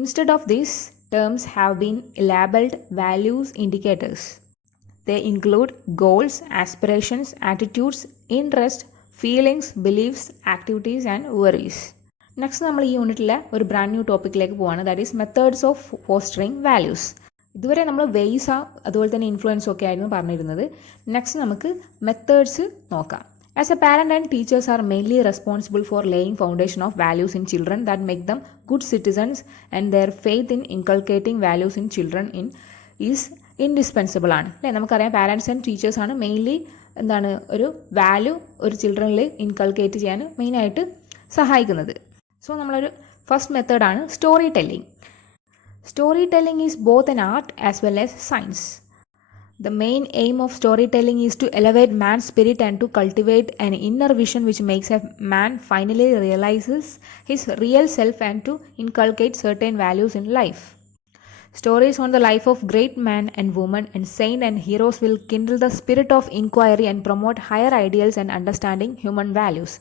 Instead of these terms have been labeled values indicators. They include goals, aspirations, attitudes, interests, feelings, beliefs, activities, and worries. Next നമ്മൾ ഈ യൂണിറ്റിലെ ഒരു brand new ടോപ്പിക്കിലേക്ക് പോവാണ്. That is methods of fostering values. ഇതുവരെ നമ്മൾ വെയ്സ അതുപോലെ തന്നെ ഇൻഫ്ലുവൻസും ഒക്കെ ആയിരുന്നു പറഞ്ഞിരുന്നത്. നെക്സ്റ്റ് നമുക്ക് മെത്തേഡ്സ് നോക്കാം. As A parent and teachers are mainly responsible for laying foundation of values in children that make them good citizens and their faith in inculcating values in children is indispensable ആണ് അല്ലേ. നമുക്കറിയാം പാരൻസ് ആൻഡ് ടീച്ചേഴ്സാണ് മെയിൻലി ഒരു വാല്യൂ ഒരു ചിൽഡ്രനിൽ ഇൻകൾക്കേറ്റ് ചെയ്യാൻ മെയിനായിട്ട് സഹായിക്കുന്നത്. സോ നമ്മളൊരു ഫസ്റ്റ് മെത്തേഡാണ് story telling. Story telling is both an art as well as science. The main aim of storytelling is to elevate man's spirit and to cultivate an inner vision which makes a man finally realizes his real self and to inculcate certain values in life. Stories on the life of great men and women and saints and heroes will kindle the spirit of inquiry and promote higher ideals and understanding human values.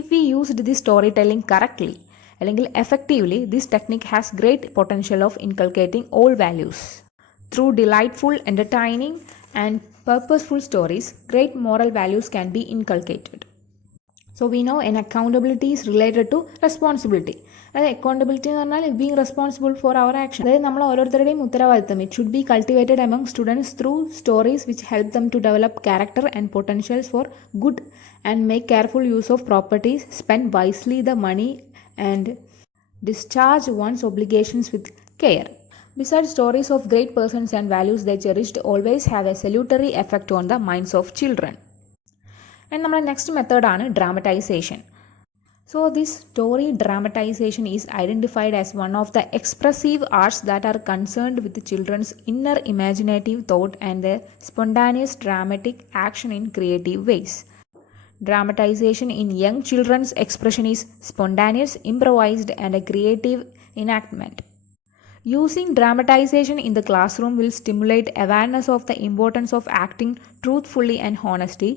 If we used this storytelling correctly, അല്ലെങ്കിൽ effectively, this technique has great potential of inculcating all values. Through delightful, entertaining, and purposeful stories, great moral values can be inculcated. So we know an accountability is related to responsibility. അതായത് accountability എന്ന് പറഞ്ഞാൽ being responsible for our action. അതായത് നമ്മൾ ഓരോരുത്തരുടെയും ഉത്തരവാദിത്തം. It should be cultivated among students through stories which help them to develop character and potentials for good and make careful use of properties, spend wisely the money and discharge one's obligations with care. Besides stories of great persons and values they cherished always have a salutary effect on the minds of children. And നമ്മുടെ നെക്സ്റ്റ് മെത്തേഡാണ് ഡ്രാമറ്റൈസേഷൻ. So this story dramatization is identified as one of the expressive arts that are concerned with children's inner imaginative thought and their spontaneous dramatic action in creative ways. Dramatization in young children's expression is spontaneous, improvised, and a creative enactment. Using dramatization in the classroom will stimulate awareness of the importance of acting truthfully and honestly,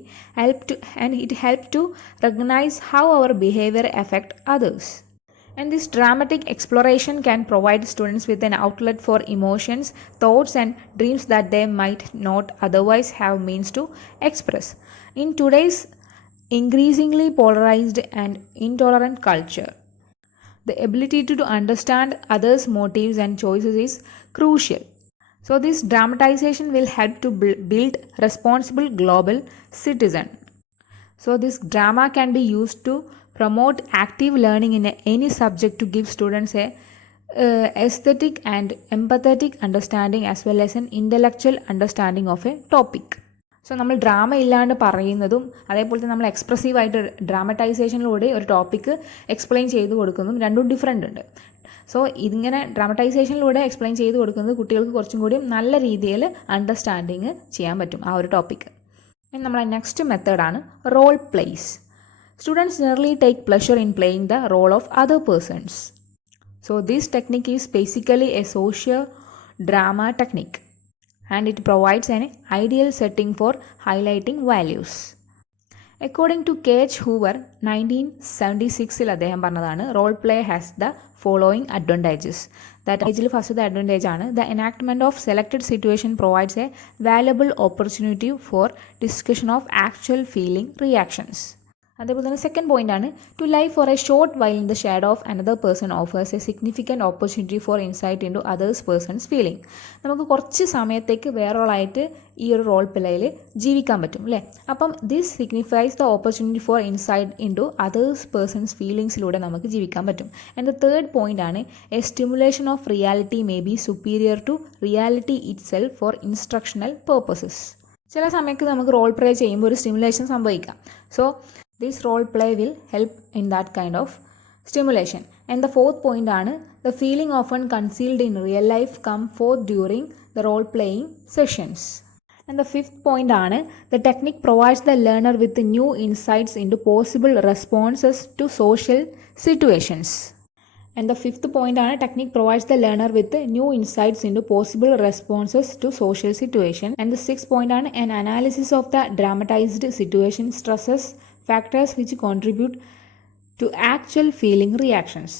and it helps to recognize how our behavior affects others. And this dramatic exploration can provide students with an outlet for emotions, thoughts, and dreams that they might not otherwise have means to express. In today's increasingly polarized and intolerant culture, the ability to understand others' motives and choices is crucial. So this dramatization will help to build responsible global citizen. So this drama can be used to promote active learning in any subject to give students a aesthetic and empathetic understanding as well as an intellectual understanding of a topic. So നമ്മൾ ഡ്രാമ ഇല്ലാണ്ട് പറയുന്നതും അതേപോലെ തന്നെ നമ്മൾ എക്സ്പ്രസീവായിട്ട് ഡ്രാമറ്റൈസേഷനിലൂടെ ഒരു topic explain ചെയ്ത് കൊടുക്കുന്നതും രണ്ടും ഡിഫറെൻ്റ് ഉണ്ട്. സോ ഇതിങ്ങനെ ഡ്രാമറ്റൈസേഷനിലൂടെ എക്സ്പ്ലെയിൻ ചെയ്ത് കൊടുക്കുന്നത് കുട്ടികൾക്ക് കുറച്ചും കൂടി നല്ല രീതിയിൽ അണ്ടർസ്റ്റാൻഡിങ് ചെയ്യാൻ പറ്റും ആ ഒരു ടോപ്പിക്ക്. നമ്മളെ നെക്സ്റ്റ് മെത്തേഡാണ് role plays. Students generally take pleasure in playing the role of other persons. So this technique is basically a social drama technique and it provides an ideal setting for highlighting values. According to K.H. Hoover 1976 അദ്ദേഹം പറഞ്ഞതാണ് role play has the following advantages. That first advantage ആണ് the enactment of selected situation provides a valuable opportunity for discussion of actual feeling reactions. അതേപോലെ തന്നെ second point ആണ് to live for a short while in the shadow of another person offers a significant opportunity for insight into others persons feeling. നമുക്ക് കുറച്ച് സമയത്തേക്ക് വേറൊരാളായിട്ട് ഈ ഒരു റോൾ പ്ലേയിൽ ജീവിക്കാൻ പറ്റും അല്ലേ. അപ്പം this signifies the opportunity for insight into others persons ഫീലിംഗ്സിലൂടെ നമുക്ക് ജീവിക്കാൻ പറ്റും. ആൻഡ് ദ തേർഡ് പോയിന്റ് ആണ് a stimulation of reality may be superior to reality itself for instructional purposes. ചില സമയത്ത് നമുക്ക് റോൾ പ്ലേ ചെയ്യുമ്പോൾ ഒരു സ്റ്റിമുലേഷൻ സംഭവിക്കാം. So this role play will help in that kind of stimulation. And the fourth point ആണ് the feeling often concealed in real life come forth during the role playing sessions. And the fifth point ആണ് the technique provides the learner with new insights into possible responses to social situations. And the fifth point ആണ് technique provides the learner with new insights into possible responses to social situation. And the sixth point ആണ് an analysis of the dramatized situation stresses factors which contribute to actual feeling reactions.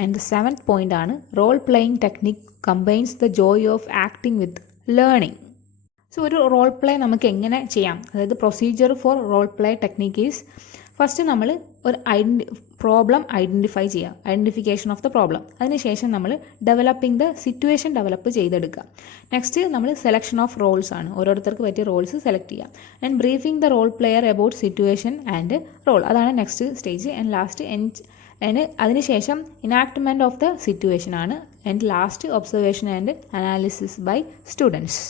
And the seventh point ആണ് role playing technique combines the joy of acting with learning. So ഒരു role play നമുക്ക് എങ്ങനെ ചെയ്യാം, അതായത് procedure for role play technique is first നമ്മൾ ഒരു problem identify ചെയ്യുക, identification of the problem. അതിനുശേഷം നമ്മൾ ഡെവലപ്പിംഗ് ദ സിറ്റുവേഷൻ ഡെവലപ്പ് ചെയ്തെടുക്കുക. നെക്സ്റ്റ് നമ്മൾ സെലക്ഷൻ ഓഫ് റോൾസ് ആണ്, ഓരോരുത്തർക്ക് പറ്റിയ റോൾസ് സെലക്ട് ചെയ്യുക. And briefing the role player about situation and role, അതാണ് നെക്സ്റ്റ് സ്റ്റേജ്. ആൻഡ് ലാസ്റ്റ് അതിനുശേഷം ഇനാക്ട്മെൻറ്റ് ഓഫ് ദ സിറ്റുവേഷൻ ആണ്. And last observation and analysis by students.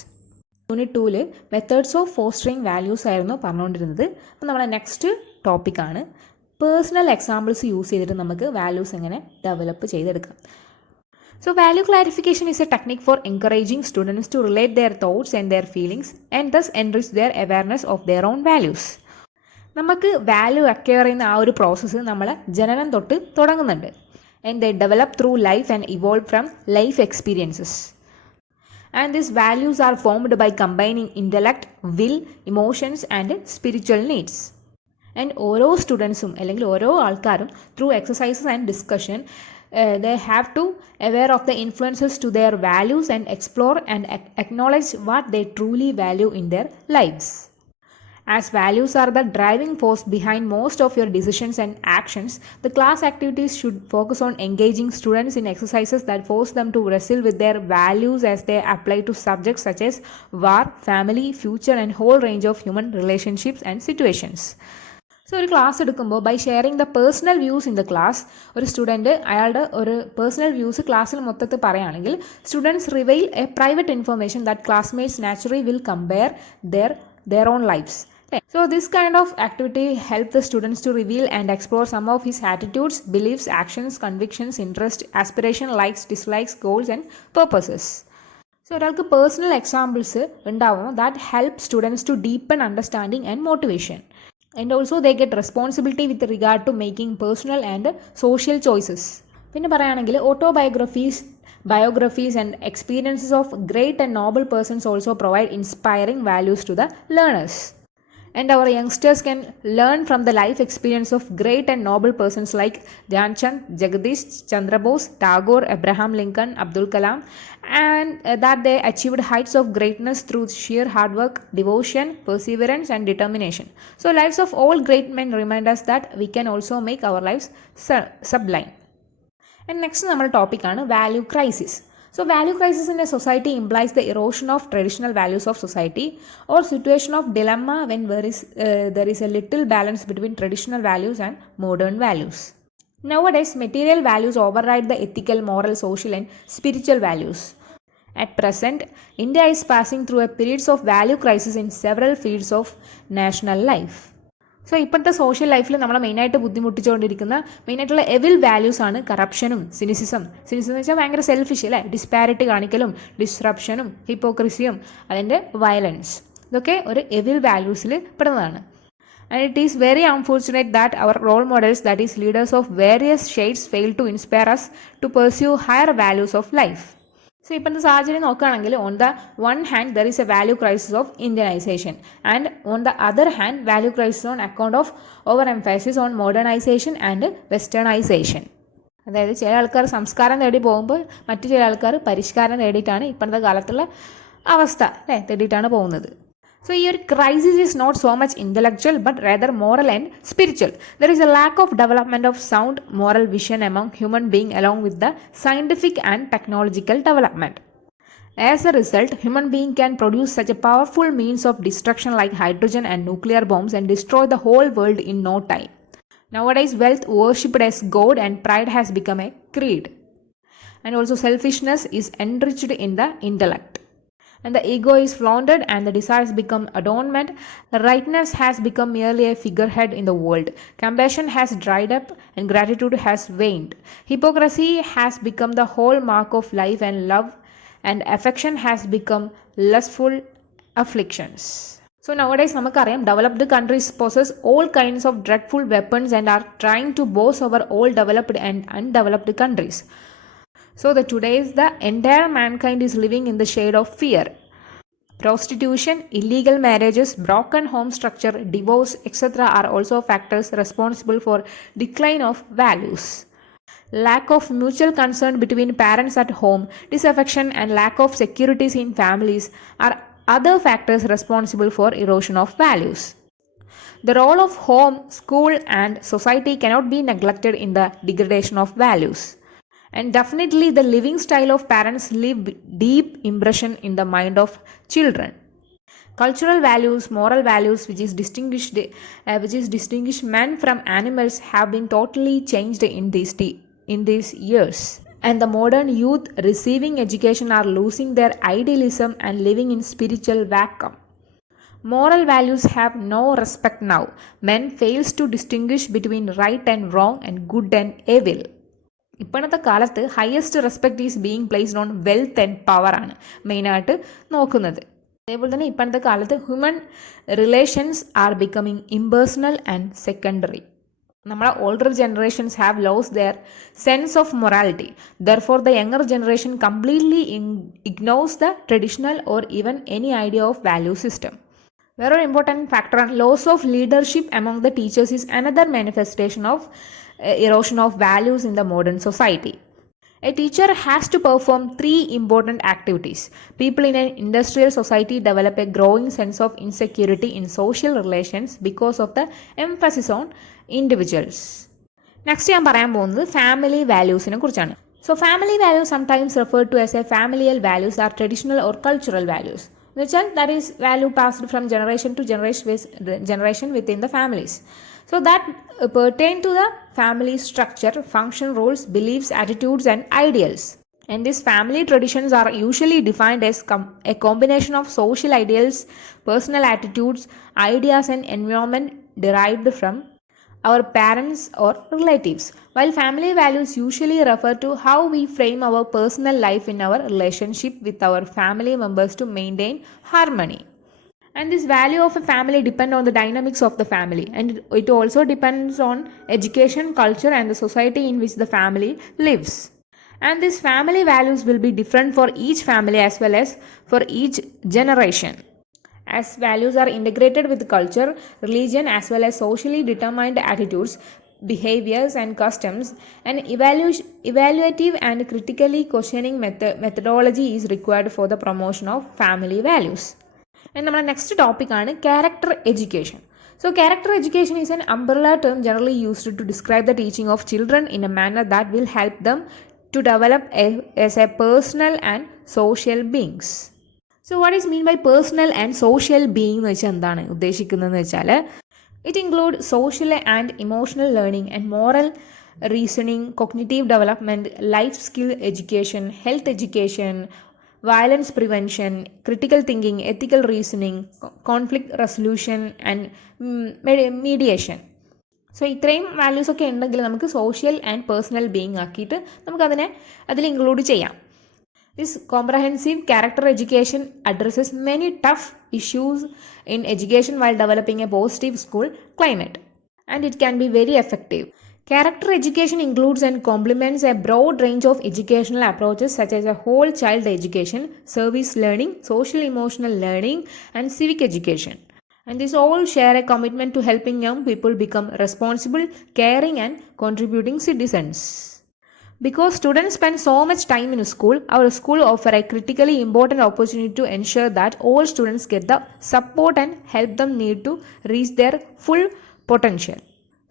Unit 2 methods of fostering values ആയിരുന്നു പറഞ്ഞുകൊണ്ടിരുന്നത്. അപ്പോൾ നമ്മുടെ നെക്സ്റ്റ് ടോപ്പിക്കാണ് personal examples use ചെയ്തിട്ട് നമുക്ക് വാല്യൂസ് എങ്ങനെ ഡെവലപ്പ് ചെയ്തെടുക്കാം. So value clarification is a technique for encouraging students to relate their thoughts and their feelings and thus enrich their awareness of their own values. നമുക്ക് വാല്യൂ അക്വയർ ചെയ്യുന്ന ആ ഒരു process നമ്മൾ ജനനം തൊട്ട് തുടങ്ങുന്നുണ്ട്. And they develop through life and evolve from life experiences. And these values are formed by combining intellect, will, emotions and spiritual needs. And ഓരോ സ്റ്റുഡൻസും അല്ലെങ്കിൽ ഓരോ ആൾക്കാരും through exercises and discussion they have to aware of the influences to their values and explore and acknowledge what they truly value in their lives. As values are the driving force behind most of your decisions and actions, the class activities should focus on engaging students in exercises that force them to wrestle with their values as they apply to subjects such as war, family, future and whole range of human relationships and situations. So ഒരു class എടുക്കുമ്പോൾ by sharing the personal views in the class, ഒരു student അയാളുടെ ഒരു personal views ക്ലാസ്സിൽ മൊത്തത്തിൽ പറയുകയാണെങ്കിൽ students reveal a private information that classmates naturally will compare their own lives. So this kind of activity helps the students to reveal and explore some of his attitudes, beliefs, actions, convictions, interests, aspiration, likes, dislikes, goals and purposes. So ഒരാൾക്ക് personal examples ഉണ്ടാവും that help students to deepen understanding and motivation. And also they get responsibility with regard to making personal and social choices. പിന്നെ പറയുകയാണെങ്കിൽ biographies and experiences of great and noble persons also provide inspiring values to the learners. And our youngsters can learn from the life experience of great and noble persons like Dhyanchand, Jagadish Chandra Bose, Tagore, Abraham Lincoln, Abdul Kalam, and that they achieved heights of greatness through sheer hard work, devotion, perseverance and determination. So lives of all great men remind us that we can also make our lives sublime. And next നമ്മുടെ ടോപ്പിക്കാണ് value crisis. So value crisis in a society implies the erosion of traditional values of society or situation of dilemma when there is a little balance between traditional values and modern values. Nowadays, material values override the ethical, moral, social and spiritual values. At present, India is passing through a period of value crisis in several fields of national life. So ഇപ്പോഴത്തെ സോഷ്യൽ ലൈഫിൽ നമ്മളെ മെയിനായിട്ട് ബുദ്ധിമുട്ടിച്ചുകൊണ്ടിരിക്കുന്ന മെയിനായിട്ടുള്ള എവിൽ വാല്യൂസ് ആണ് കറപ്ഷനും സിനിസിസം എന്ന് വെച്ചാൽ ഭയങ്കര സെൽഫിഷ് അല്ലേ, ഡിസ്പാരിറ്റി കാണിക്കലും ഡിസ്റപ്ഷനും ഹിപ്പോക്രസിയും അതിൻ്റെ വയലൻസ്, ഇതൊക്കെ ഒരു എവിൽ വാല്യൂസിൽ പെടുന്നതാണ്. And it is very unfortunate that our role models, that is leaders of various shades, fail to inspire us to pursue higher values of life. So ഇപ്പോഴത്തെ സാഹചര്യം നോക്കുകയാണെങ്കിൽ on the one hand there is a value crisis of Indianisation and on the other hand value crisis on account of over emphasis on modernisation and westernisation. അതായത് ചില ആൾക്കാർ സംസ്കാരം നേടി പോകുമ്പോൾ മറ്റു ചില ആൾക്കാർ പരിഷ്കാരം നേടിയിട്ടാണ് ഇപ്പോഴത്തെ കാലത്തുള്ള അവസ്ഥ അല്ലേ തേടിയിട്ടാണ് പോകുന്നത്. So your crisis is not so much intellectual but rather moral and spiritual. There is a lack of development of sound moral vision among human beings along with the scientific and technological development. As a result, human being can produce such a powerful means of destruction like hydrogen and nuclear bombs and destroy the whole world in no time. Nowadays, wealth worshipped as God and pride has become a creed. And also selfishness is enriched in the intellect. And the ego is flaunted and the desires become adornment. Rightness has become merely a figurehead in the world. Compassion has dried up and gratitude has waned. Hypocrisy has become the hallmark of life and love, and affection has become lustful afflictions. So nowadays namakkariyam developed countries possess all kinds of dreadful weapons and are trying to boss over all developed and undeveloped countries. So the entire mankind is living in the shade of fear. Prostitution, illegal marriages, broken home structure, divorce, etc. are also factors responsible for decline of values. Lack of mutual concern between parents at home, disaffection and lack of securities in families are other factors responsible for erosion of values. The role of home, school and society cannot be neglected in the degradation of values. And definitely the living style of parents leave deep impression in the mind of children. Cultural values, moral values which is distinguish men from animals have been totally changed in these years. And the modern youth receiving education are losing their idealism and living in spiritual vacuum. Moral values have no respect now. Men fails to distinguish between right and wrong and good and evil. ഇപ്പോഴത്തെ കാലത്ത് highest respect is being placed on wealth and power ആണ് മെയിനായിട്ട് നോക്കുന്നത്. അതേപോലെ തന്നെ ഇപ്പോഴത്തെ കാലത്ത് human relations are becoming impersonal and secondary. നമ്മളെ older generations have lost their sense of morality. Therefore the younger generation completely ignores the traditional or even any idea of value system. വേറൊരു important factor ആണ് loss of leadership among the teachers is another manifestation of erosion of values in the modern society. A teacher has to perform 3 important activities. People in an industrial society develop a growing sense of insecurity in social relations because of the emphasis on individuals. Next ഞാൻ പറയാൻ പോകുന്നത് ഫാമിലി വാല്യൂസിനെ കുറിച്ചാണ്. So family values sometimes referred to as a familial values are traditional or cultural values. എന്നുവെച്ചാൽ that is value passed from generation to generation within the families. So that pertain to the family structure, function, roles, beliefs, attitudes and ideals. And these family traditions are usually defined as a combination of social ideals, personal attitudes, ideas and environment derived from our parents or relatives. While family values usually refer to how we frame our personal life in our relationship with our family members to maintain harmony. And this value of a family depend on the dynamics of the family, and it also depends on education, culture and the society in which the family lives. And these family values will be different for each family as well as for each generation. As values are integrated with culture, religion as well as socially determined attitudes, behaviors and customs, an evaluative and critically questioning methodology is required for the promotion of family values. And നമ്മുടെ നെക്സ്റ്റ് ടോപ്പിക്കാണ് character education. So character education is an umbrella term generally used to describe the teaching of children in a manner that will help them to develop as a personal and social beings. So what is mean by personal and social being എന്ന് വെച്ചാൽ എന്താണ് ഉദ്ദേശിക്കുന്നതെന്ന് വെച്ചാൽ it includes social and emotional learning and moral reasoning, cognitive development, life skill education, health education, violence prevention, critical thinking, ethical reasoning, conflict resolution and mediation. So ഇത്രയും വാല്യൂസ് ഒക്കെ ഉണ്ടെങ്കിൽ നമുക്ക് social and personal being ആക്കിയിട്ട് നമുക്കതിനെ അതിൽ ഇൻക്ലൂഡ് ചെയ്യാം. This comprehensive character education addresses many tough issues in education while developing A positive school climate and it can be very effective. Character education includes and complements a broad range of educational approaches such as a whole child education, service learning, social emotional learning, and civic education. And these all share a commitment to helping young people become responsible, caring, and contributing citizens. Because students spend so much time in school, our school offers a critically important opportunity to ensure that all students get the support and help them need to reach their full potential.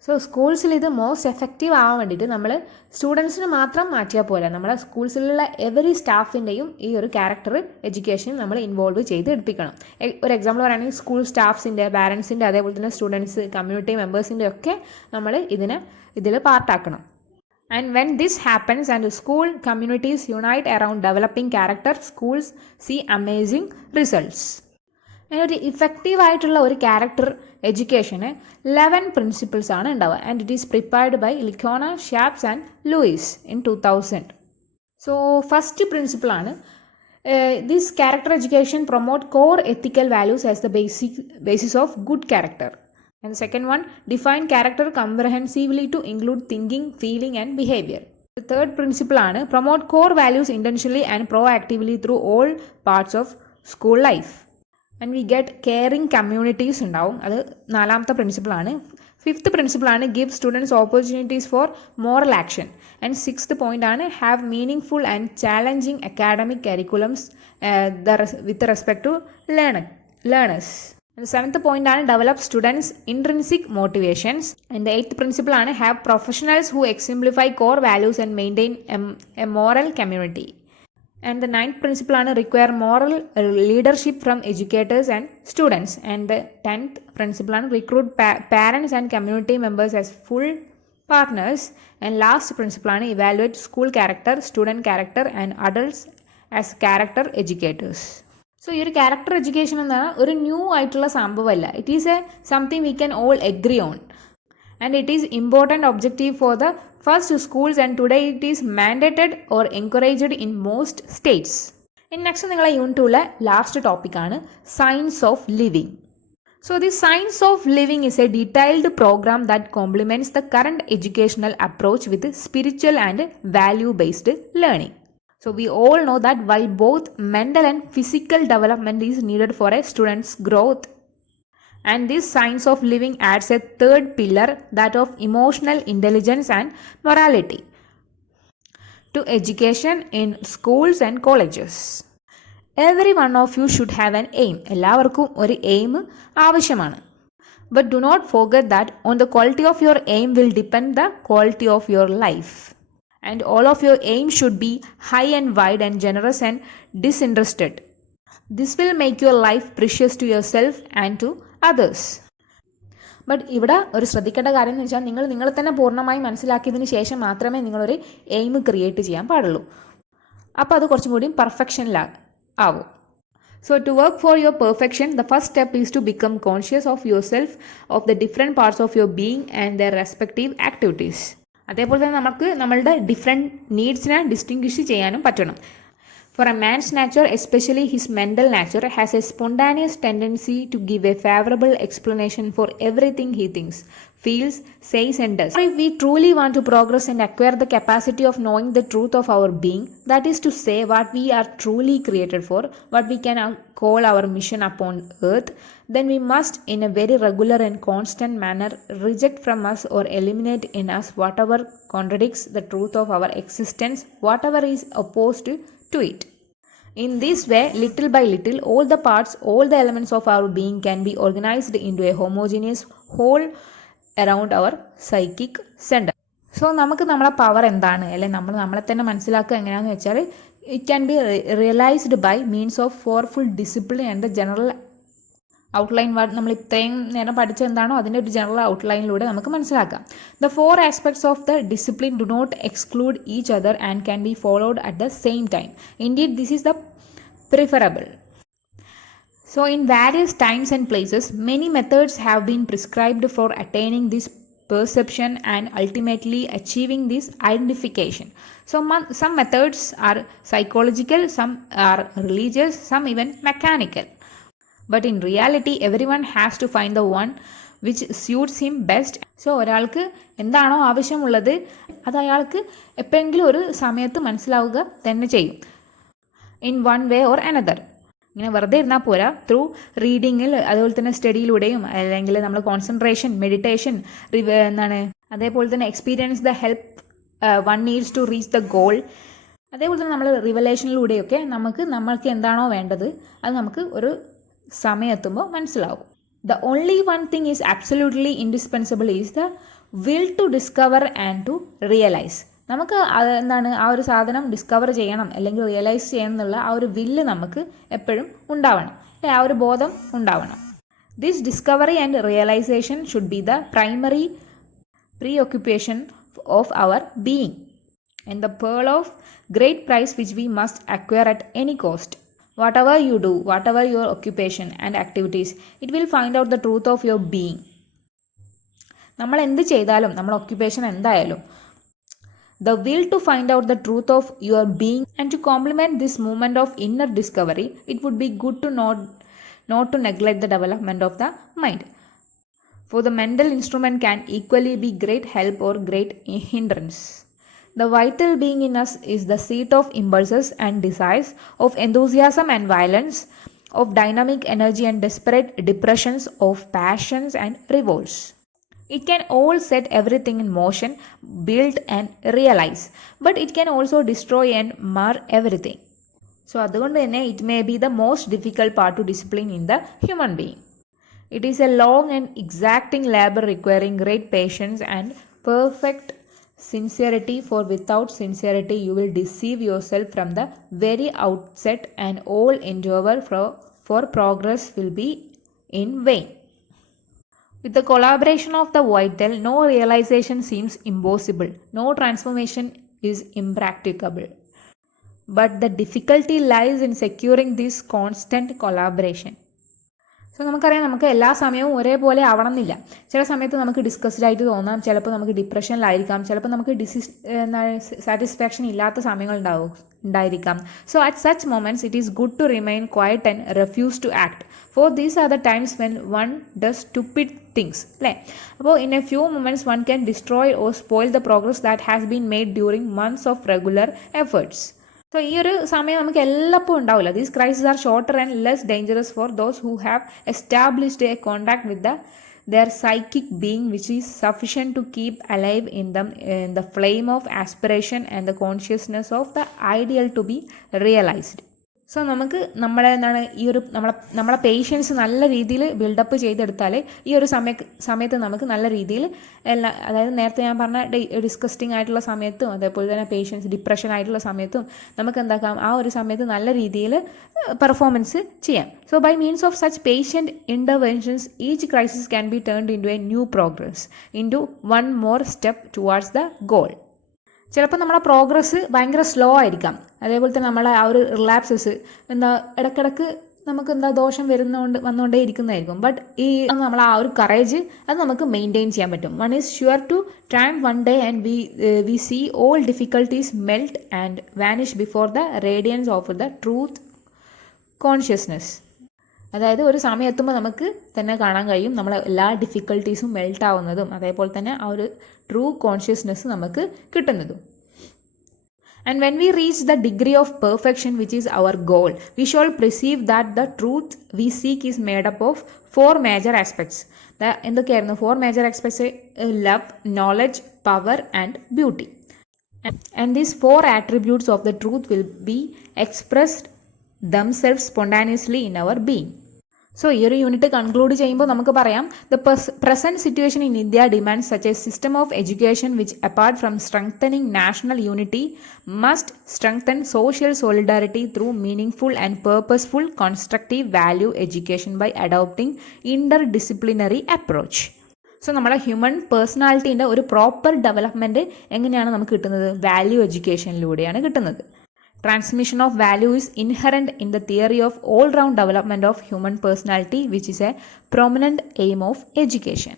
So സ്കൂൾസിൽ ഇത് most effective ആവാൻ വേണ്ടിയിട്ട് നമ്മൾ സ്റ്റുഡൻസിന് മാത്രം മാറ്റിയാൽ പോലെ നമ്മുടെ സ്കൂൾസിലുള്ള എവറി സ്റ്റാഫിൻ്റെയും ഈ ഒരു ക്യാരക്ടർ എഡ്യൂക്കേഷൻ നമ്മൾ ഇൻവോൾവ് ചെയ്ത് എടുപ്പിക്കണം. ഒരു എക്സാമ്പിൾ പറയുകയാണെങ്കിൽ സ്കൂൾ സ്റ്റാഫ്സിൻ്റെ, പാരൻസിൻ്റെ, അതേപോലെ തന്നെ സ്റ്റുഡൻസ്, കമ്മ്യൂണിറ്റി മെമ്പേഴ്സിൻ്റെ ഒക്കെ നമ്മൾ ഇതിൽ പാർട്ടാക്കണം. And when this happens and school communities unite around developing character, schools see amazing results. ഒരു ഇഫക്റ്റീവായിട്ടുള്ള ഒരു ക്യാരക്ടർ എഡ്യൂക്കേഷന് 11 പ്രിൻസിപ്പിൾസ് ആണ് ഉണ്ടാവുക. And it is prepared by Lickona, Schaps and Lewis in 2000. So first പ്രിൻസിപ്പിളാണ് this character education promote core ethical values as the basis of good character. And second one, define character comprehensively to include thinking, feeling and behaviour. Third പ്രിൻസിപ്പിളാണ് promote core values intentionally and പ്രോ ആക്റ്റീവ്ലി through all parts of school life. And we get caring communities ഉണ്ടാവും. അത് നാലാമത്തെ പ്രിൻസിപ്പിളാണ്. Fifth പ്രിൻസിപ്പിളാണ് give students opportunities for moral action. And sixth point ആണ് have meaning full and challenging academic curriculums with respect to learners. And seventh point ആണ് develop students intrinsic motivations. And the eighth പ്രിൻസിപ്പിളാണ് have professionals who exemplify core values and maintain a moral community. And the ninth principle ആണ് require moral leadership from educators and students. And the 10th principle ആണ് recruit parents and community members as full partners. And last principle ആണ് evaluate school character, student character and adults as character educators. So ഈ ഒരു character education എന്നാണ് ഒരു ന്യൂ ആയിട്ടുള്ള സംഭവമല്ല. It is something we can all agree on. And it is important objective for the first schools and today it is mandated or encouraged in most states. Next നിങ്ങളെ യൂണിറ്റുള്ള ലാസ്റ്റ് ടോപ്പിക്കാണ് science of living. So the science of living is a detailed program that complements the current educational approach with spiritual and value-based learning. So we all know that while both mental and physical development is needed for a student's growth, and this science of living adds a third pillar, that of emotional intelligence and morality, to education in schools and colleges. Every one of you should have an aim. എല്ലാവർക്കും ഒരു aim ആവശ്യമാണ്. But do not forget that on the quality of your aim will depend the quality of your life. And all of your aim should be high and wide and generous and disinterested. This will make your life precious to yourself and to others. But ഇവിടെ ഒരു ശ്രദ്ധിക്കേണ്ട കാര്യം എന്ന് വെച്ചാൽ നിങ്ങളെ തന്നെ പൂർണ്ണമായി മനസ്സിലാക്കിയതിന് ശേഷം മാത്രമേ നിങ്ങളൊരു എയിം ക്രിയേറ്റ് ചെയ്യാൻ പാടുള്ളൂ. അപ്പോൾ അത് കുറച്ചും കൂടി പെർഫെക്ഷനിലാവും. So to work for your perfection, the first step is to become conscious of yourself, of the different parts of your being and their respective activities. അതേപോലെ തന്നെ നമുക്ക് നമ്മളുടെ ഡിഫറെൻറ്റ് നീഡ്സിനെ ഡിസ്റ്റിങ്വിഷ് ചെയ്യാനും പറ്റണം. For a man's nature, especially his mental nature, has a spontaneous tendency to give a favorable explanation for everything he thinks, feels, says and does. If we truly want to progress and acquire the capacity of knowing the truth of our being, that is to say what we are truly created for, what we can call our mission upon earth, then we must in a very regular and constant manner reject from us or eliminate in us whatever contradicts the truth of our existence, whatever is opposed to it. In this way, little by little, all the parts, all the elements of our being can be organized into a homogeneous whole around our psychic center. So നമുക്ക് നമ്മളെ പവർ എന്താണ്, അല്ലെങ്കിൽ നമ്മൾ നമ്മളെ തന്നെ മനസ്സിലാക്കുക എങ്ങനെയാണെന്ന് വെച്ചാൽ it can be realised by means of forceful discipline and the general outline നമ്മൾ ഇത്രയും നേരം പഠിച്ചത് എന്താണോ അതിൻ്റെ ഒരു ജനറൽ ഔട്ട്ലൈനിലൂടെ നമുക്ക് മനസ്സിലാക്കാം. The 4 aspects of the discipline do not exclude each other and can be followed at the same time. Indeed this is the preferable. So in various times and places, many methods have been prescribed for attaining this perception and ultimately achieving this identification. So some methods are psychological, some are religious, some even mechanical. But in reality, everyone has to find the one which suits him best. So ഒരാൾക്ക് എന്താണോ ആവശ്യമുള്ളത് അത് അയാൾക്ക് എപ്പോഴെങ്കിലും ഒരു സമയത്ത് മനസ്സിലാവുക തന്നെ ചെയ്യും. In one way or another. ഇങ്ങനെ വെറുതെ ഇരുന്നാൽ പോരാ, ത്രൂ റീഡിങ്ങിൽ, അതുപോലെ തന്നെ സ്റ്റഡിയിലൂടെയും, അല്ലെങ്കിൽ നമ്മൾ കോൺസെൻട്രേഷൻ, മെഡിറ്റേഷൻ, അതേപോലെ തന്നെ experience the help one needs to reach the goal. അതേപോലെ തന്നെ നമ്മൾ റിവലേഷനിലൂടെയൊക്കെ നമ്മൾക്ക് എന്താണോ വേണ്ടത് അത് നമുക്ക് ഒരു സമയമെത്തുമ്പോൾ മനസ്സിലാവും. The only one thing is absolutely indispensable is the will to discover and to realise. നമുക്ക് ആ ഒരു സാധനം ഡിസ്കവർ ചെയ്യണം അല്ലെങ്കിൽ റിയലൈസ് ചെയ്യണം എന്നുള്ള ആ ഒരു വില്ല് നമുക്ക് എപ്പോഴും ഉണ്ടാവണം, ആ ഒരു ബോധം ഉണ്ടാവണം. This discovery and realisation should be the primary preoccupation of our being and the pearl of great price which we must acquire at any cost. Whatever you do, whatever your occupation and activities, it will find out the truth of your being. നമ്മൾ എന്ത് ചെയ്താലും, നമ്മൾ occupation എന്തായാലും, the will to find out the truth of your being and to complement this movement of inner discovery, it would be good to not to neglect the development of the mind. For the mental instrument can equally be great help or great hindrance. The vital being in us is the seat of impulses and desires, of enthusiasm and violence, of dynamic energy and desperate depressions, of passions and revolts. It can all set everything in motion, build and realize, but it can also destroy and mar everything. So അതുകൊണ്ട് തന്നെ it may be the most difficult part to discipline in the human being. It is a long and exacting labor requiring great patience and perfect sincerity, for without sincerity you will deceive yourself from the very outset and all endeavor for progress will be in vain. With the collaboration of the vital, no realization seems impossible, no transformation is impracticable. But the difficulty lies in securing this constant collaboration. So നമുക്കറിയാം, നമുക്ക് എല്ലാ സമയവും ഒരേപോലെ ആവണം എന്നില്ല. ചില സമയത്ത് നമുക്ക് ഡിസ്കസ്ഡ് ആയിട്ട് തോന്നാം, ചിലപ്പോൾ നമുക്ക് ഡിപ്രഷനിലായിരിക്കാം, ചിലപ്പോൾ നമുക്ക് സാറ്റിസ്ഫാക്ഷൻ ഇല്ലാത്ത സമയങ്ങൾ ഉണ്ടായിരിക്കാം. So at such moments it is good to remain quiet and refuse to act, for these are the times when one does stupid things, അല്ലേ? അപ്പോൾ in a few moments one can destroy or spoil the progress that has been made during months of regular efforts. So ഈ ഒരു സമയം നമുക്ക് എല്ലാപ്പോൾ ഉണ്ടാവില്ല. These crisis are shorter and less dangerous for those who have established A contact with their psychic being which is sufficient to keep alive in them in the flame of aspiration and the consciousness of the ideal to be realized. So നമുക്ക് നമ്മളെ പേഷ്യൻസ് നല്ല രീതിയിൽ ബിൽഡപ്പ് ചെയ്തെടുത്താൽ ഈ ഒരു സമയത്ത് നമുക്ക് നല്ല രീതിയിൽ അതായത് നേരത്തെ ഞാൻ പറഞ്ഞ ഡിസ്കസ്റ്റിംഗ് ആയിട്ടുള്ള സമയത്തും അതേപോലെ തന്നെ പേഷ്യൻസ് ഡിപ്രഷൻ ആയിട്ടുള്ള സമയത്തും നമുക്ക് എന്താക്കാം, ആ ഒരു സമയത്ത് നല്ല രീതിയിൽ പെർഫോമൻസ് ചെയ്യാം. So by means of such patient interventions each crisis can be turned into a new progress, into one more step towards the goal. ചിലപ്പോൾ നമ്മളെ പ്രോഗ്രസ് ഭയങ്കര സ്ലോ ആയിരിക്കാം, അതേപോലെ തന്നെ നമ്മളെ ആ ഒരു റിലാപ്സസ് ഇടയ്ക്കിടയ്ക്ക് നമുക്ക് ദോഷം വന്നുകൊണ്ടേ ഇരിക്കുന്നതായിരിക്കും. ബട്ട് ഈ നമ്മൾ ആ ഒരു കറേജ് അത് നമുക്ക് മെയിൻറ്റെയിൻ ചെയ്യാൻ പറ്റും. One is sure to triumph one day and we see all difficulties melt and vanish before the radiance of the truth consciousness. അതായത് ഒരു സമയം എത്തുമ്പോൾ നമുക്ക് തന്നെ കാണാൻ കഴിയും നമ്മളെ എല്ലാ ഡിഫിക്കൽട്ടീസും മെൽറ്റ് ആവുന്നതും അതേപോലെ തന്നെ ആ ഒരു ട്രൂ കോൺഷ്യസ്നെസ് നമുക്ക് കിട്ടുന്നതും. And when we reach the degree of perfection which is our goal, we shall perceive that the truth we seek is made up of 4 major aspects. എന്തൊക്കെയായിരുന്നു 4 major aspects? Love, knowledge, power and beauty. And these 4 attributes of the truth will be expressed themselves spontaneously in our being. So ഈ ഒരു unit conclude ചെയ്യുമ്പോൾ നമുക്ക് പറയാം the present situation in India demands such a system of education which apart from strengthening national unity must strengthen social solidarity through meaningful and purposeful constructive value education by adopting inter disciplinary approach. So നമ്മുടെ human പേഴ്സണാലിറ്റീൻ്റെ ഒരു proper development എങ്ങനെയാണ് നമുക്ക് കിട്ടുന്നത്? വാല്യൂ എഡ്യൂക്കേഷനിലൂടെയാണ് കിട്ടുന്നത്. Transmission of value is inherent in the theory of all-round development of human personality, which is a prominent aim of education.